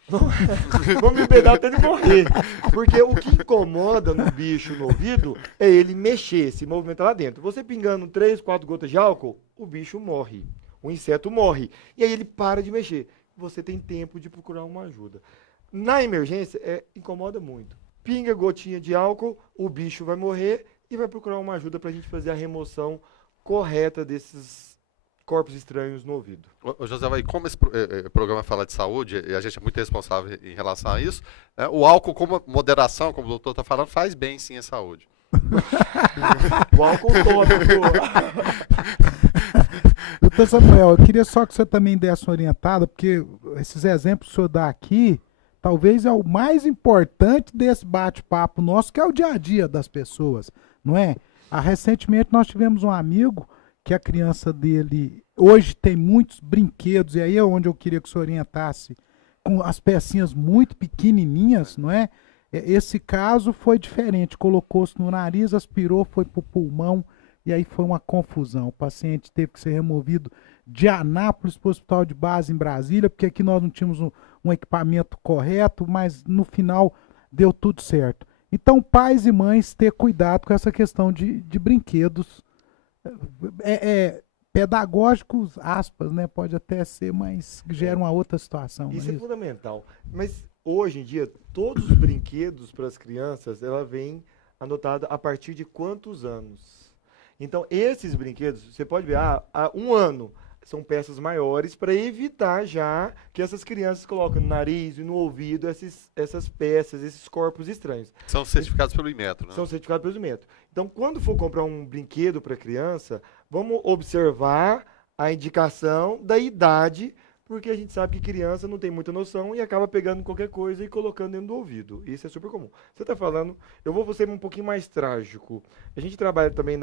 Vou me embebedar até ele morrer. Porque o que incomoda no bicho no ouvido é ele mexer, se movimentar lá dentro. Você pingando 3, 4 gotas de álcool, o bicho morre. O inseto morre. E aí ele para de mexer. Você tem tempo de procurar uma ajuda. Na emergência, incomoda muito. Pinga gotinha de álcool, o bicho vai morrer e vai procurar uma ajuda para a gente fazer a remoção correta desses corpos estranhos no ouvido. Ô José, e como esse programa fala de saúde, e a gente é muito responsável em relação a isso, né, o álcool, como moderação, como o doutor está falando, faz bem sim à saúde. O álcool tópico. Doutor Samuel, eu queria só que você também desse uma orientada, porque esses exemplos que o senhor dá aqui, talvez é o mais importante desse bate-papo nosso, que é o dia a dia das pessoas, não é? Recentemente nós tivemos um amigo que a criança dele hoje tem muitos brinquedos, e aí é onde eu queria que o senhor orientasse, com as pecinhas muito pequenininhas, não é? Esse caso foi diferente, colocou-se no nariz, aspirou, foi para o pulmão, e aí foi uma confusão. O paciente teve que ser removido de Anápolis para o hospital de base em Brasília, porque aqui nós não tínhamos um equipamento correto, mas no final deu tudo certo. Então, pais e mães, ter cuidado com essa questão de brinquedos pedagógicos, aspas, né? Pode até ser, mas gera uma outra situação. Isso é fundamental. Mas hoje em dia, todos os brinquedos para as crianças, ela vem anotada a partir de quantos anos? Então, esses brinquedos, você pode ver, há 1 ano, são peças maiores para evitar já que essas crianças colocam no nariz e no ouvido essas peças, esses corpos estranhos. São certificados pelo Inmetro, né? São certificados pelo Inmetro. Então, quando for comprar um brinquedo para criança, vamos observar a indicação da idade, porque a gente sabe que criança não tem muita noção e acaba pegando qualquer coisa e colocando dentro do ouvido. Isso é super comum. Você está falando, eu vou ser um pouquinho mais trágico. A gente trabalha também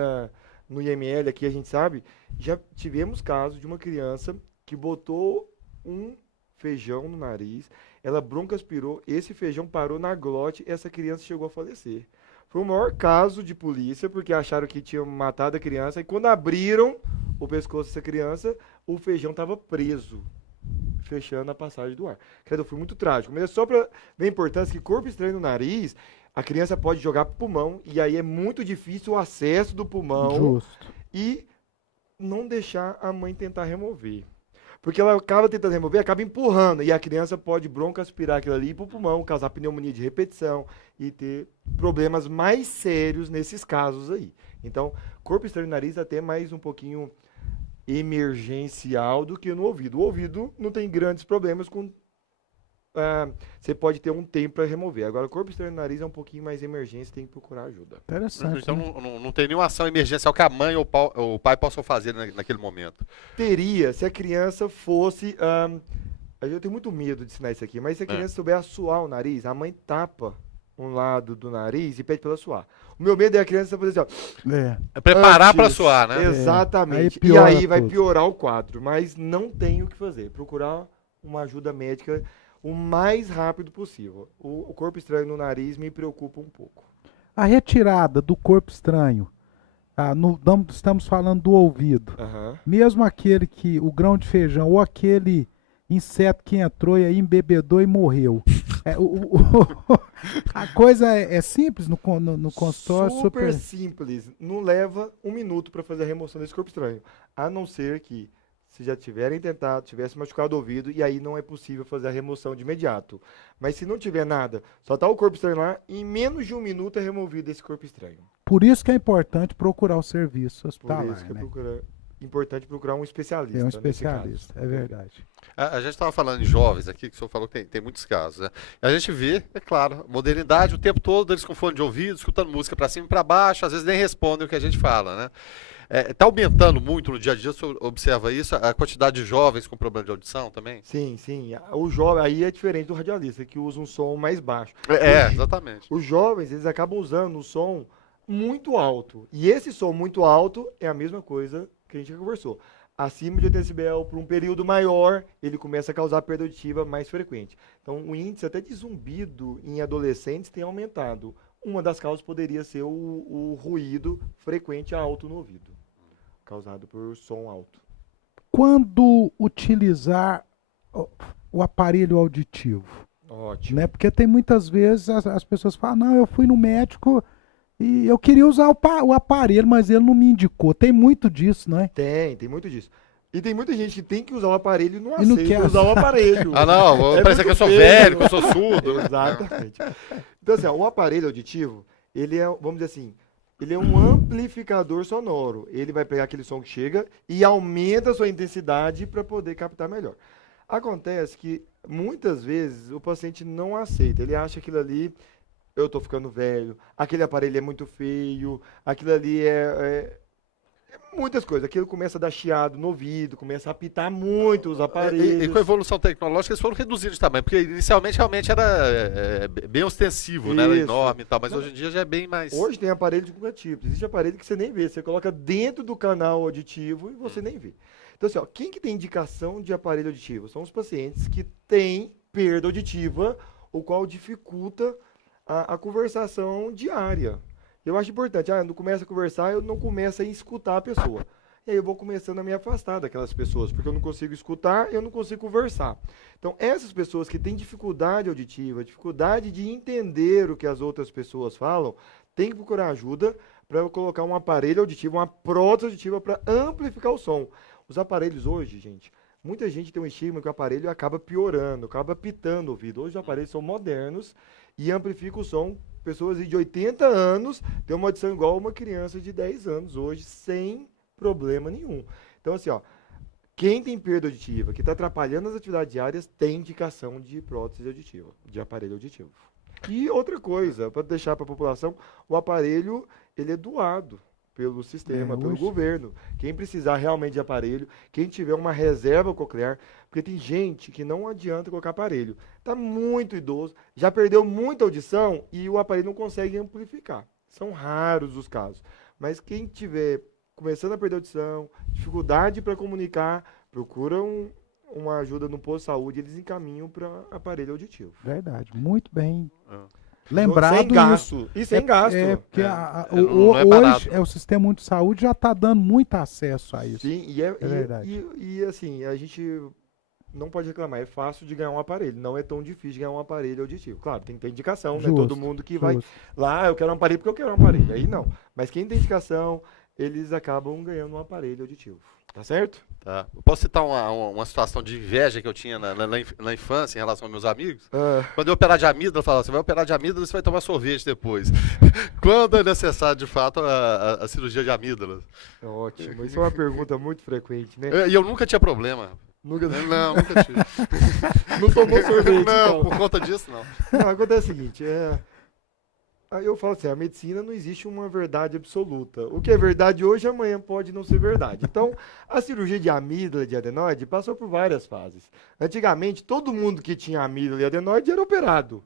no IML aqui, a gente sabe, já tivemos casos de uma criança que botou um feijão no nariz, ela broncoaspirou, esse feijão parou na glote, essa criança chegou a falecer. Foi o maior caso de polícia, porque acharam que tinham matado a criança, e quando abriram o pescoço dessa criança, o feijão estava preso, fechando a passagem do ar. Credo, foi muito trágico. Mas é só para ver a importância que corpo estranho no nariz, a criança pode jogar pro pulmão, e aí é muito difícil o acesso do pulmão Justo. e não deixar a mãe tentar remover. Porque ela acaba tentando remover, acaba empurrando, e a criança pode broncoaspirar aquilo ali pro pulmão, causar pneumonia de repetição e ter problemas mais sérios nesses casos aí. Então, corpo estranho no nariz até mais um pouquinho emergencial do que no ouvido. O ouvido não tem grandes problemas com... você pode ter um tempo para remover. Agora, o corpo estranho no nariz é um pouquinho mais emergência, tem que procurar ajuda. Interessante. Então né? não tem nenhuma ação emergencial que a mãe ou o pai possam fazer naquele momento. Teria, se a criança fosse... eu tenho muito medo de ensinar isso aqui, mas se a criança souber assoar o nariz, a mãe tapa um lado do nariz e pede para ela suar. O meu medo é a criança fazer assim, ó. É preparar para Antes, suar, né? Exatamente. Aí E piora aí vai tudo. piorar o quadro. Mas não tem o que fazer. Procurar uma ajuda médica o mais rápido possível. O corpo estranho no nariz me preocupa um pouco. A retirada do corpo estranho, estamos falando do ouvido. Aham. Mesmo aquele que, o grão de feijão, ou aquele inseto que entrou e aí embebedou e morreu. A coisa é simples no consultório. Super simples. Não leva um minuto para fazer a remoção desse corpo estranho. A não ser que, se já tiverem tentado, tivesse machucado o ouvido, e aí não é possível fazer a remoção de imediato. Mas se não tiver nada, só tá o corpo estranho lá, em menos de um minuto é removido esse corpo estranho. Por isso que é importante procurar o serviço Por hospitalar. isso que né? importante procurar um especialista. É um nesse especialista, caso. é verdade. A gente estava falando em jovens aqui, que o senhor falou que tem muitos casos, né? A gente vê, é claro, modernidade o tempo todo, eles com fone de ouvido, escutando música para cima e para baixo, às vezes nem respondem o que a gente fala, né? Tá aumentando muito no dia a dia, o senhor observa isso, a quantidade de jovens com problema de audição também? Sim, sim. O jovem aí é diferente do radialista, que usa um som mais baixo. Exatamente. Os jovens, eles acabam usando um som muito alto. E esse som muito alto é a mesma coisa que a gente já conversou. Acima de 80 decibel, por um período maior, ele começa a causar perda auditiva mais frequente. Então, o índice até de zumbido em adolescentes tem aumentado. Uma das causas poderia ser o ruído frequente alto no ouvido, causado por som alto. Quando utilizar o aparelho auditivo? Ótimo. Né? Porque tem muitas vezes as pessoas falam, não, eu fui no médico e eu queria usar o aparelho, mas ele não me indicou. Tem muito disso, não é? Tem muito disso. E tem muita gente que tem que usar o aparelho e não E não aceita quer. usar o aparelho. Parece que eu sou muito velho, feio. que eu sou surdo. Exatamente. Então, assim, ó, o aparelho auditivo, ele é, vamos dizer assim, ele é um amplificador sonoro. Ele vai pegar aquele som que chega e aumenta a sua intensidade para poder captar melhor. Acontece que, muitas vezes, o paciente não aceita. Ele acha aquilo ali, eu tô ficando velho, aquele aparelho é muito feio, aquilo ali é muitas coisas. Aquilo começa a dar chiado no ouvido, começa a apitar muito os aparelhos. E com a evolução tecnológica eles foram reduzindo de tamanho, porque inicialmente realmente era bem ostensivo, né? Era Isso. enorme e tal, mas hoje em dia já é bem mais... Hoje tem aparelho de qualquer tipo. Existe aparelho que você nem vê. Você coloca dentro do canal auditivo e você nem vê. Então, assim, ó, quem que tem indicação de aparelho auditivo? São os pacientes que têm perda auditiva, o qual dificulta a conversação diária. Eu acho importante, eu não começo a conversar, eu não começo a escutar a pessoa. E aí eu vou começando a me afastar daquelas pessoas, porque eu não consigo escutar, eu não consigo conversar. Então, essas pessoas que têm dificuldade auditiva, dificuldade de entender o que as outras pessoas falam, têm que procurar ajuda para eu colocar um aparelho auditivo, uma prótese auditiva para amplificar o som. Os aparelhos hoje, gente, muita gente tem um estigma que o aparelho acaba piorando, acaba pitando o ouvido. Hoje os aparelhos são modernos e amplificam o som. Pessoas de 80 anos têm uma audição igual a uma criança de 10 anos hoje, sem problema nenhum. Então, assim, ó, quem tem perda auditiva, que está atrapalhando as atividades diárias, tem indicação de prótese auditiva, de aparelho auditivo. E outra coisa, para deixar para a população, o aparelho, ele é doado pelo sistema, pelo governo. Quem precisar realmente de aparelho, quem tiver uma reserva coclear, porque tem gente que não adianta colocar aparelho. Está muito idoso, já perdeu muita audição e o aparelho não consegue amplificar. São raros os casos. Mas quem tiver começando a perder audição, dificuldade para comunicar, procura uma ajuda no posto de saúde, eles encaminham para aparelho auditivo. Verdade, muito bem. Lembrado sem isso. gasto. E sem gasto. É, porque não é barato. hoje o sistema único de saúde já está dando muito acesso a isso. Sim, verdade. E assim, a gente não pode reclamar. É fácil de ganhar um aparelho. Não é tão difícil de ganhar um aparelho auditivo. Claro, tem que ter indicação, né? Justo, Todo mundo que vai justo. lá, eu quero um aparelho porque eu quero um aparelho. Aí não. Mas quem tem indicação, eles acabam ganhando um aparelho auditivo. Tá certo? Tá. Eu posso citar uma situação de inveja que eu tinha na infância em relação aos meus amigos? Quando eu operar de amígdala, eu falava, você vai operar de amígdala, você vai tomar sorvete depois. Quando é necessário, de fato, a cirurgia de amígdala? Ótimo. Isso é uma pergunta muito frequente, né? E eu nunca tinha problema. Nunca... Não, nunca tive. Não tomou sorvete, Não, então. por conta disso, não. Não, acontece o seguinte, aí eu falo assim, a medicina não existe uma verdade absoluta. O que é verdade hoje, amanhã pode não ser verdade. Então, a cirurgia de amígdala e de adenoide passou por várias fases. Antigamente, todo mundo que tinha amígdala e adenoide era operado.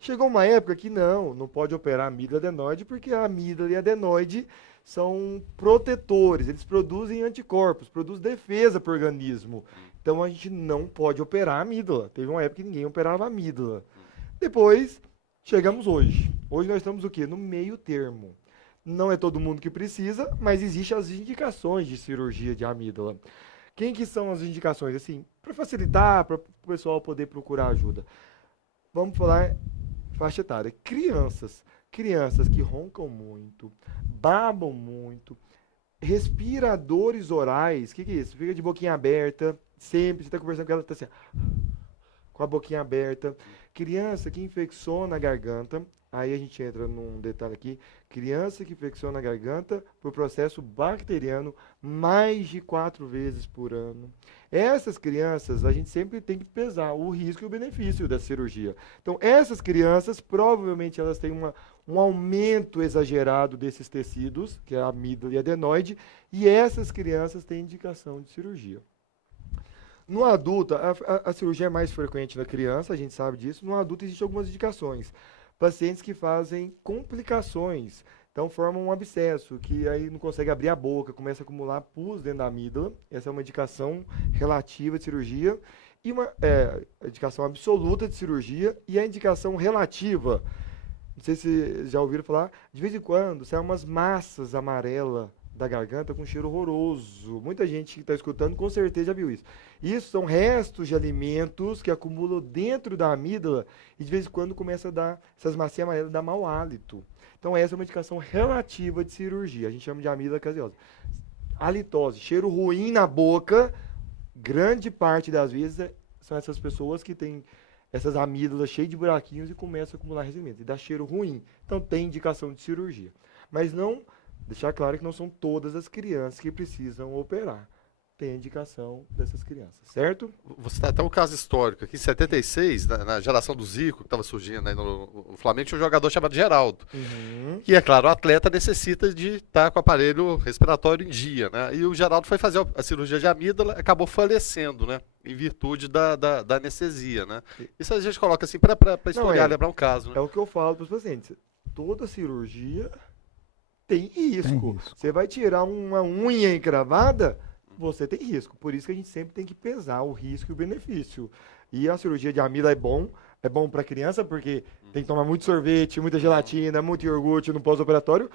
Chegou uma época que não pode operar amígdala e adenoide, porque a amígdala e adenoide são protetores, eles produzem anticorpos, produzem defesa para o organismo. Então, a gente não pode operar a amígdala. Teve uma época que ninguém operava a amígdala. Depois... chegamos hoje. Hoje nós estamos o quê? No meio termo. Não é todo mundo que precisa, mas existem as indicações de cirurgia de amígdala. Quem que são as indicações? Assim, para facilitar, para o pessoal poder procurar ajuda. Vamos falar faixa etária. Crianças que roncam muito, babam muito, respiradores orais. O que é isso? Fica de boquinha aberta, sempre, você está conversando com ela, está assim, com a boquinha aberta. Criança que infecciona a garganta, aí a gente entra num detalhe aqui, criança que infecciona a garganta por processo bacteriano mais de 4 vezes por ano. Essas crianças, a gente sempre tem que pesar o risco e o benefício da cirurgia. Então, essas crianças, provavelmente elas têm um aumento exagerado desses tecidos, que é a amígdala e adenoide, e essas crianças têm indicação de cirurgia. No adulto, a cirurgia é mais frequente na criança, a gente sabe disso. No adulto, existem algumas indicações. Pacientes que fazem complicações, então formam um abscesso, que aí não consegue abrir a boca, começa a acumular pus dentro da amígdala. Essa é uma indicação relativa de cirurgia. E uma indicação absoluta de cirurgia e a indicação relativa. Não sei se já ouviram falar, de vez em quando, saem umas massas amarelas da garganta com cheiro horroroso. Muita gente que está escutando com certeza já viu isso. Isso são restos de alimentos que acumulam dentro da amígdala e de vez em quando começa a dar, essas massinhas amarelas dá mau hálito. Então essa é uma indicação relativa de cirurgia. A gente chama de amígdala caseosa. Halitose, cheiro ruim na boca, grande parte das vezes são essas pessoas que têm essas amígdalas cheias de buraquinhos e começam a acumular resíduos. E dá cheiro ruim. Então tem indicação de cirurgia. Mas não... deixar claro que não são todas as crianças que precisam operar. Tem a indicação dessas crianças, certo? Você está até um caso histórico aqui, em 76, na geração do Zico, que estava surgindo aí no Flamengo, tinha um jogador chamado Geraldo. Uhum. E é claro, o atleta necessita de estar com o aparelho respiratório em dia, né? E o Geraldo foi fazer a cirurgia de amígdala, acabou falecendo, né? Em virtude da anestesia, né? Isso a gente coloca assim para historiar, lembrar um caso, né? É o que eu falo para os pacientes. Toda cirurgia tem risco. Você vai tirar uma unha encravada, você tem risco. Por isso que a gente sempre tem que pesar o risco e o benefício. E a cirurgia de amígdala é bom para criança, porque tem que tomar muito sorvete, muita gelatina, muito iogurte no pós-operatório,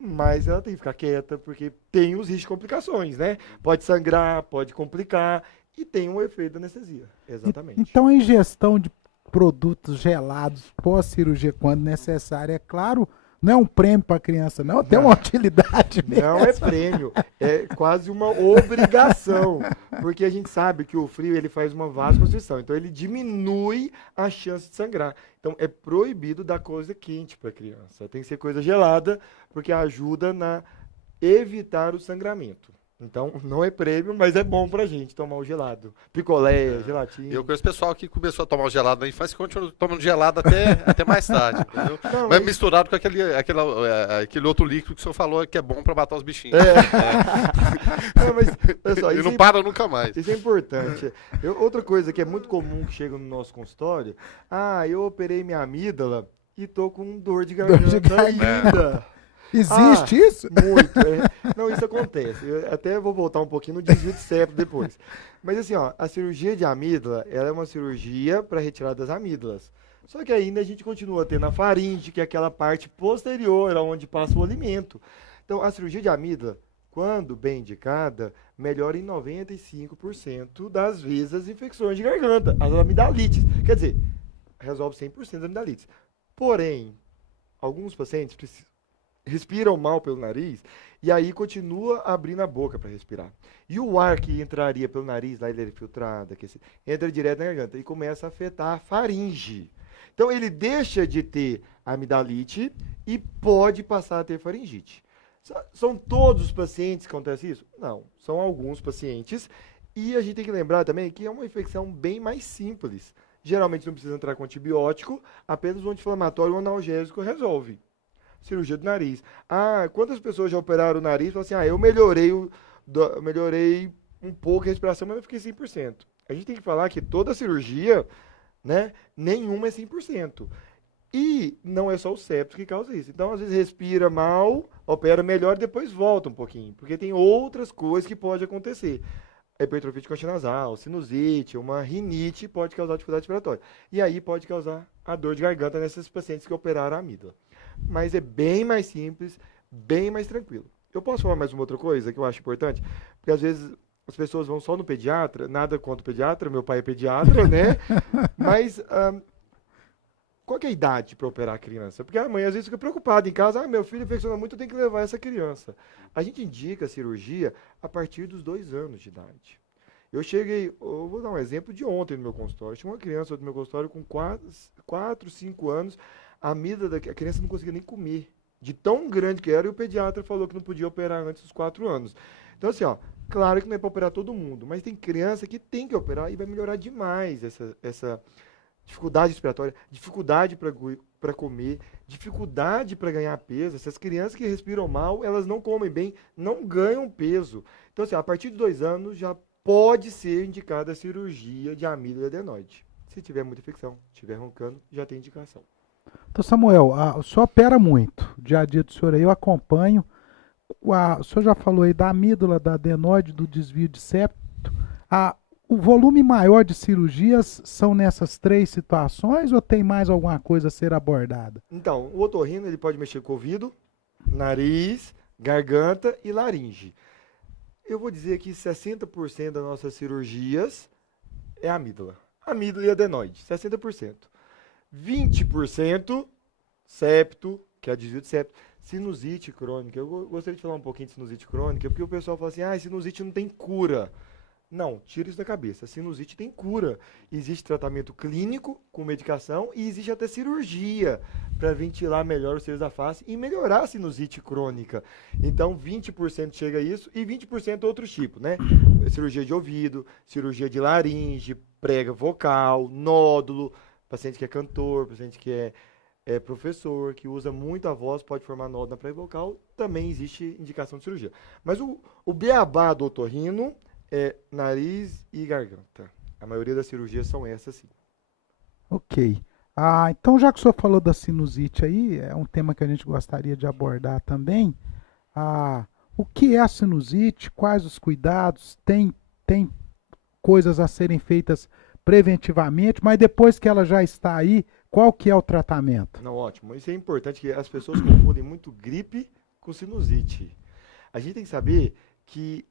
mas ela tem que ficar quieta, porque tem os riscos de complicações, né? Pode sangrar, pode complicar, e tem um efeito da anestesia. Exatamente. Então a ingestão de produtos gelados pós-cirurgia, quando necessário, é claro... não é um prêmio para a criança, não. Tem uma utilidade mesmo. Não é prêmio, é quase uma obrigação. Porque a gente sabe que o frio ele faz uma vasoconstrição, então ele diminui a chance de sangrar. Então é proibido dar coisa quente para a criança. Tem que ser coisa gelada, porque ajuda na evitar o sangramento. Então, não é prêmio, mas é bom pra gente tomar o gelado. Picolé, gelatina. Eu conheço pessoal que começou a tomar o gelado na infância e continua tomando gelado até mais tarde, entendeu? Não, mas misturado com aquele outro líquido que o senhor falou que é bom pra matar os bichinhos. Não, mas, pessoal, e não para nunca mais. Isso é importante. Outra coisa que é muito comum que chega no nosso consultório, eu operei minha amígdala e tô com dor de garganta ainda. Existe isso? Muito. Não, isso acontece. Eu até vou voltar um pouquinho no desvio de septo depois. Mas assim, a cirurgia de amígdala, ela é uma cirurgia para retirada das amígdalas. Só que ainda a gente continua tendo a faringe, que é aquela parte posterior, onde passa o alimento. Então, a cirurgia de amígdala, quando bem indicada, melhora em 95% das vezes as infecções de garganta, as amidalites. Quer dizer, resolve 100% das amidalites. Porém, alguns pacientes respiram mal pelo nariz e aí continua abrindo a boca para respirar. E o ar que entraria pelo nariz, lá ele é filtrado, entra direto na garganta e começa a afetar a faringe. Então ele deixa de ter amidalite e pode passar a ter faringite. São todos os pacientes que acontece isso? Não, são alguns pacientes. E a gente tem que lembrar também que é uma infecção bem mais simples. Geralmente não precisa entrar com antibiótico, apenas um anti-inflamatório ou um analgésico resolve. Cirurgia do nariz. Quantas pessoas já operaram o nariz e falam assim, eu melhorei um pouco a respiração, mas eu fiquei 100%. A gente tem que falar que toda cirurgia, né, nenhuma é 100%. E não é só o septo que causa isso. Então, às vezes, respira mal, opera melhor e depois volta um pouquinho. Porque tem outras coisas que podem acontecer. A hipertrofia de concha nasal, sinusite, uma rinite pode causar dificuldade respiratória. E aí pode causar a dor de garganta nesses pacientes que operaram a amígdala. Mas é bem mais simples, bem mais tranquilo. Eu posso falar mais uma outra coisa que eu acho importante? Porque às vezes as pessoas vão só no pediatra, nada contra o pediatra, meu pai é pediatra, né? Mas qual que é a idade para operar a criança? Porque a mãe às vezes fica preocupada em casa, meu filho infecciona muito, eu tenho que levar essa criança. A gente indica a cirurgia a partir dos 2 anos de idade. Eu vou dar um exemplo de ontem no meu consultório. Tinha uma criança do meu consultório com 4, 5 anos, a criança não conseguia nem comer, de tão grande que era, e o pediatra falou que não podia operar antes dos 4 anos. Então assim, claro que não é para operar todo mundo, mas tem criança que tem que operar e vai melhorar demais essa dificuldade respiratória, dificuldade para comer, dificuldade para ganhar peso. Essas crianças que respiram mal, elas não comem bem, não ganham peso. Então, assim, a partir de 2 anos já pode ser indicada a cirurgia de amígdala e adenoide. Se tiver muita infecção, estiver roncando, já tem indicação. Então, Samuel, o senhor opera muito. Dia a dia do senhor aí eu acompanho. O senhor já falou aí da amígdala, da adenoide, do desvio de septo. O volume maior de cirurgias são nessas 3 situações ou tem mais alguma coisa a ser abordada? Então, o otorrino ele pode mexer com o ouvido, nariz, garganta e laringe. Eu vou dizer que 60% das nossas cirurgias é amígdala. Amígdala e adenoide, 60%. 20% septo, que é desvio de septo. Sinusite crônica. Eu gostaria de falar um pouquinho de sinusite crônica, porque o pessoal fala assim, sinusite não tem cura. Não, tira isso da cabeça. A sinusite tem cura. Existe tratamento clínico com medicação e existe até cirurgia para ventilar melhor os seios da face e melhorar a sinusite crônica. Então, 20% chega a isso e 20% outros tipos, né? Cirurgia de ouvido, cirurgia de laringe, prega vocal, nódulo, paciente que é cantor, paciente que é professor, que usa muito a voz, pode formar nódulo na prega vocal, também existe indicação de cirurgia. Mas o beabá do otorrino é nariz e garganta. A maioria das cirurgias são essas, sim. Ok. Então, já que o senhor falou da sinusite aí, é um tema que a gente gostaria de abordar também. O que é a sinusite? Quais os cuidados? Tem coisas a serem feitas preventivamente, mas depois que ela já está aí, qual que é o tratamento? Não, ótimo. Isso é importante, que as pessoas confundem muito gripe com sinusite. A gente tem que saber que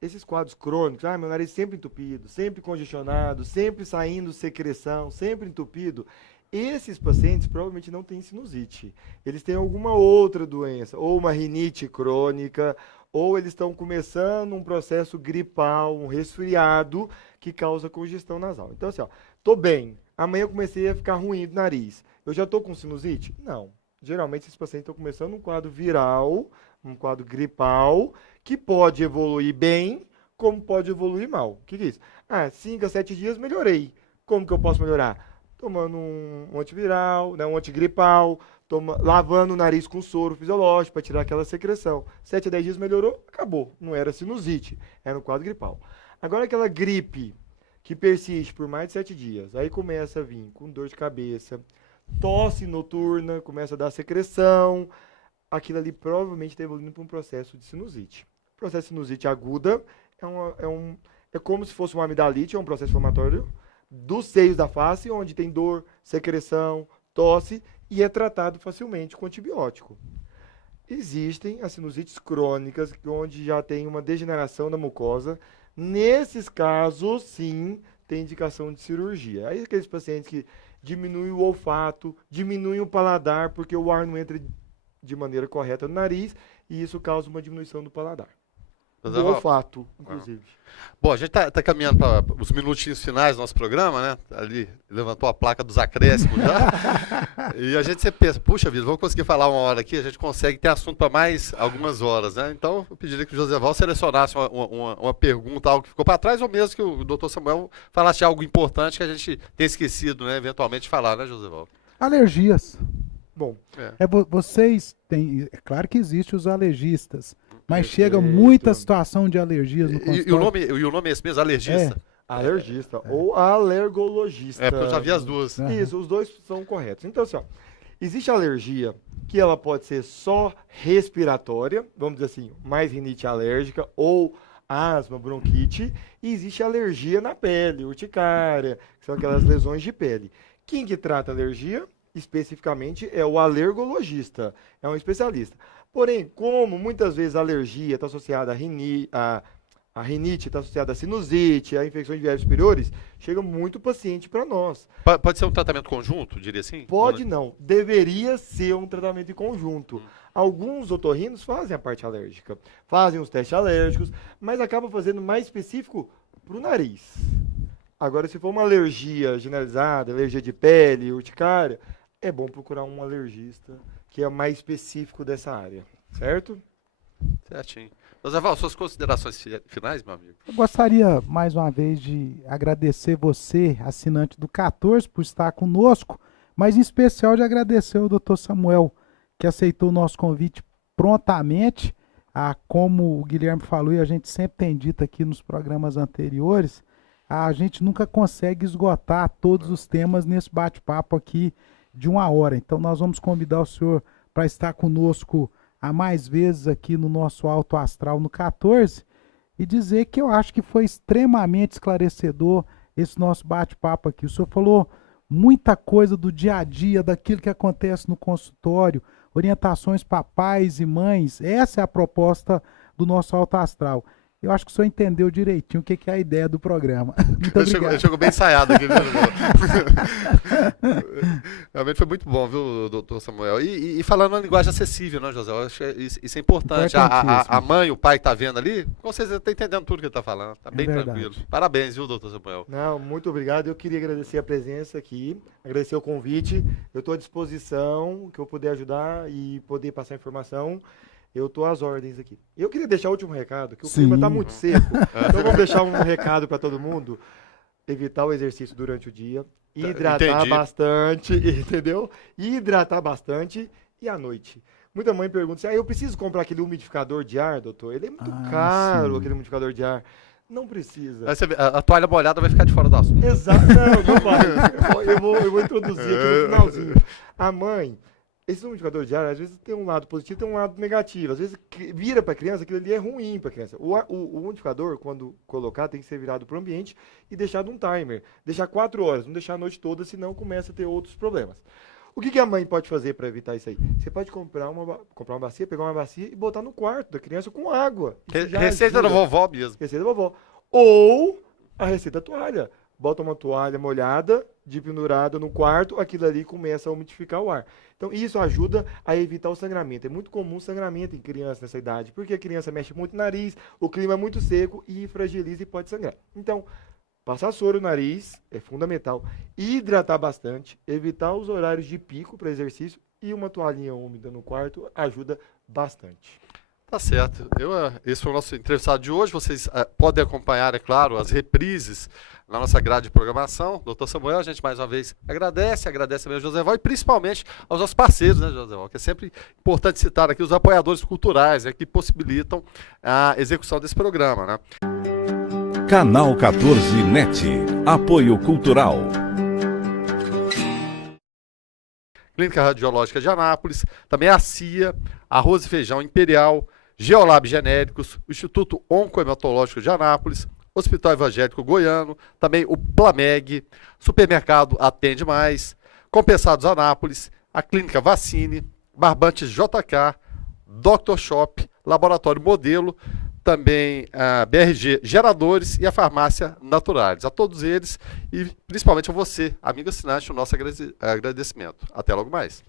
esses quadros crônicos, meu nariz sempre entupido, sempre congestionado, sempre saindo secreção, sempre entupido, esses pacientes provavelmente não têm sinusite. Eles têm alguma outra doença, ou uma rinite crônica, ou eles estão começando um processo gripal, um resfriado, que causa congestão nasal. Então, assim, tô bem, amanhã eu comecei a ficar ruim do nariz. Eu já tô com sinusite? Não. Geralmente, esses pacientes estão começando um quadro viral, um quadro gripal, que pode evoluir bem, como pode evoluir mal. O que é isso? 5 a 7 dias melhorei. Como que eu posso melhorar? Tomando um antiviral, né, um antigripal, lavando o nariz com soro fisiológico para tirar aquela secreção. 7 a 10 dias melhorou, acabou. Não era sinusite, era um quadro gripal. Agora aquela gripe que persiste por mais de 7 dias, aí começa a vir com dor de cabeça, tosse noturna, começa a dar secreção, aquilo ali provavelmente está evoluindo para um processo de sinusite. O processo de sinusite aguda é como se fosse uma amidalite, é um processo inflamatório, dos seios da face, onde tem dor, secreção, tosse, e é tratado facilmente com antibiótico. Existem as sinusites crônicas, onde já tem uma degeneração da mucosa. Nesses casos, sim, tem indicação de cirurgia. Aí aqueles pacientes que diminuem o olfato, diminuem o paladar, porque o ar não entra de maneira correta no nariz, e isso causa uma diminuição do paladar. Do olfato, inclusive. Bom, a gente tá caminhando para os minutinhos finais do nosso programa, né? Ali levantou a placa dos acréscimos já. E a gente sempre pensa, puxa vida, vamos conseguir falar uma hora aqui, a gente consegue ter assunto para mais algumas horas, né? Então, eu pediria que o Josival selecionasse uma pergunta, algo que ficou para trás, ou mesmo que o doutor Samuel falasse algo importante que a gente tenha esquecido, né? Eventualmente de falar, né, Josival? Alergias. Bom, Vocês têm. É claro que existem os alergistas, mas chega Perfeito. muita situação de alergias no E consultório. o nome é esse mesmo, alergista? alergista ou alergologista. É, porque eu já vi as duas. Isso, os dois são corretos. Então, assim, ó, existe alergia que ela pode ser só respiratória, vamos dizer assim, mais rinite alérgica ou asma, bronquite, e existe alergia na pele, urticária, que são aquelas lesões de pele. Quem que trata alergia, especificamente, é o alergologista, é um especialista. Porém, como muitas vezes a alergia está associada a rinite está associada a sinusite, a infecções de viários superiores, chega muito paciente para nós. Pode ser um tratamento conjunto, diria assim? Pode não, deveria ser um tratamento em conjunto. Alguns otorrinos fazem a parte alérgica, fazem os testes alérgicos, mas acabam fazendo mais específico para o nariz. Agora, se for uma alergia generalizada, alergia de pele, urticária, é bom procurar um alergista que é mais específico dessa área, certo? Certinho. Josival, suas considerações finais, meu amigo? Eu gostaria, mais uma vez, de agradecer você, assinante do 14, por estar conosco, mas em especial de agradecer ao Dr. Samuel, que aceitou o nosso convite prontamente. Como o Guilherme falou e a gente sempre tem dito aqui nos programas anteriores, a gente nunca consegue esgotar todos os temas nesse bate-papo aqui de 1 hora. Então nós vamos convidar o senhor para estar conosco a mais vezes aqui no nosso Alto Astral no 14 e dizer que eu acho que foi extremamente esclarecedor esse nosso bate-papo aqui. O senhor falou muita coisa do dia a dia, daquilo que acontece no consultório, orientações para pais e mães. Essa é a proposta do nosso Alto Astral. Eu acho que o senhor entendeu direitinho o que é a ideia do programa. Muito obrigado. Ele chegou bem ensaiado aqui. Realmente foi muito bom, viu, doutor Samuel? E falando uma linguagem acessível, né, José? Eu acho que isso é importante. A mãe, o pai que está vendo ali, com certeza está entendendo tudo que ele está falando. Está bem tranquilo. Parabéns, viu, doutor Samuel? Não, muito obrigado. Eu queria agradecer a presença aqui, agradecer o convite. Eu estou à disposição, que eu puder ajudar e poder passar informação. Eu estou às ordens aqui. Eu queria deixar o último recado, que o clima está muito seco. Então vamos deixar um recado para todo mundo. Evitar o exercício durante o dia, hidratar bastante, entendeu? Hidratar bastante e à noite. Muita mãe pergunta assim, eu preciso comprar aquele umidificador de ar, doutor? Ele é muito caro, aquele umidificador de ar. Não precisa. A toalha molhada vai ficar de fora do assunto. Exato, não vai. Eu vou introduzir aqui no finalzinho. A mãe... Esse umidificador de ar, às vezes tem um lado positivo e tem um lado negativo. Às vezes vira para a criança, aquilo ali é ruim para a criança. O umidificador, quando colocar, tem que ser virado para o ambiente e deixado um timer. Deixar 4 horas, não deixar a noite toda, senão começa a ter outros problemas. O que a mãe pode fazer para evitar isso aí? Você pode comprar uma bacia, pegar uma bacia e botar no quarto da criança com água. Receita da vovó mesmo. Receita da vovó. Ou a receita da toalha. Bota uma toalha molhada, pendurada no quarto, aquilo ali começa a umidificar o ar. Então, isso ajuda a evitar o sangramento. É muito comum sangramento em criança nessa idade, porque a criança mexe muito no nariz, o clima é muito seco e fragiliza e pode sangrar. Então, passar soro no nariz é fundamental. Hidratar bastante, evitar os horários de pico para exercício e uma toalhinha úmida no quarto ajuda bastante. Tá certo. Esse foi o nosso entrevistado de hoje. Vocês podem acompanhar, é claro, as reprises na nossa grade de programação. Doutor Samuel, a gente mais uma vez agradece também ao Josival e principalmente aos nossos parceiros, né, Josival? Que é sempre importante citar aqui os apoiadores culturais, que possibilitam a execução desse programa, né? Canal 14 NET. Apoio Cultural. Clínica Radiológica de Anápolis, também a CIA, Arroz e Feijão Imperial, Geolab Genéricos, o Instituto Oncohematológico de Anápolis, Hospital Evangélico Goiano, também o Plameg, Supermercado Atende Mais, Compensados Anápolis, a Clínica Vacine, Barbantes JK, Dr. Shop, Laboratório Modelo, também a BRG Geradores e a Farmácia Naturalis. A todos eles e principalmente a você, amigo assinante, o nosso agradecimento. Até logo mais.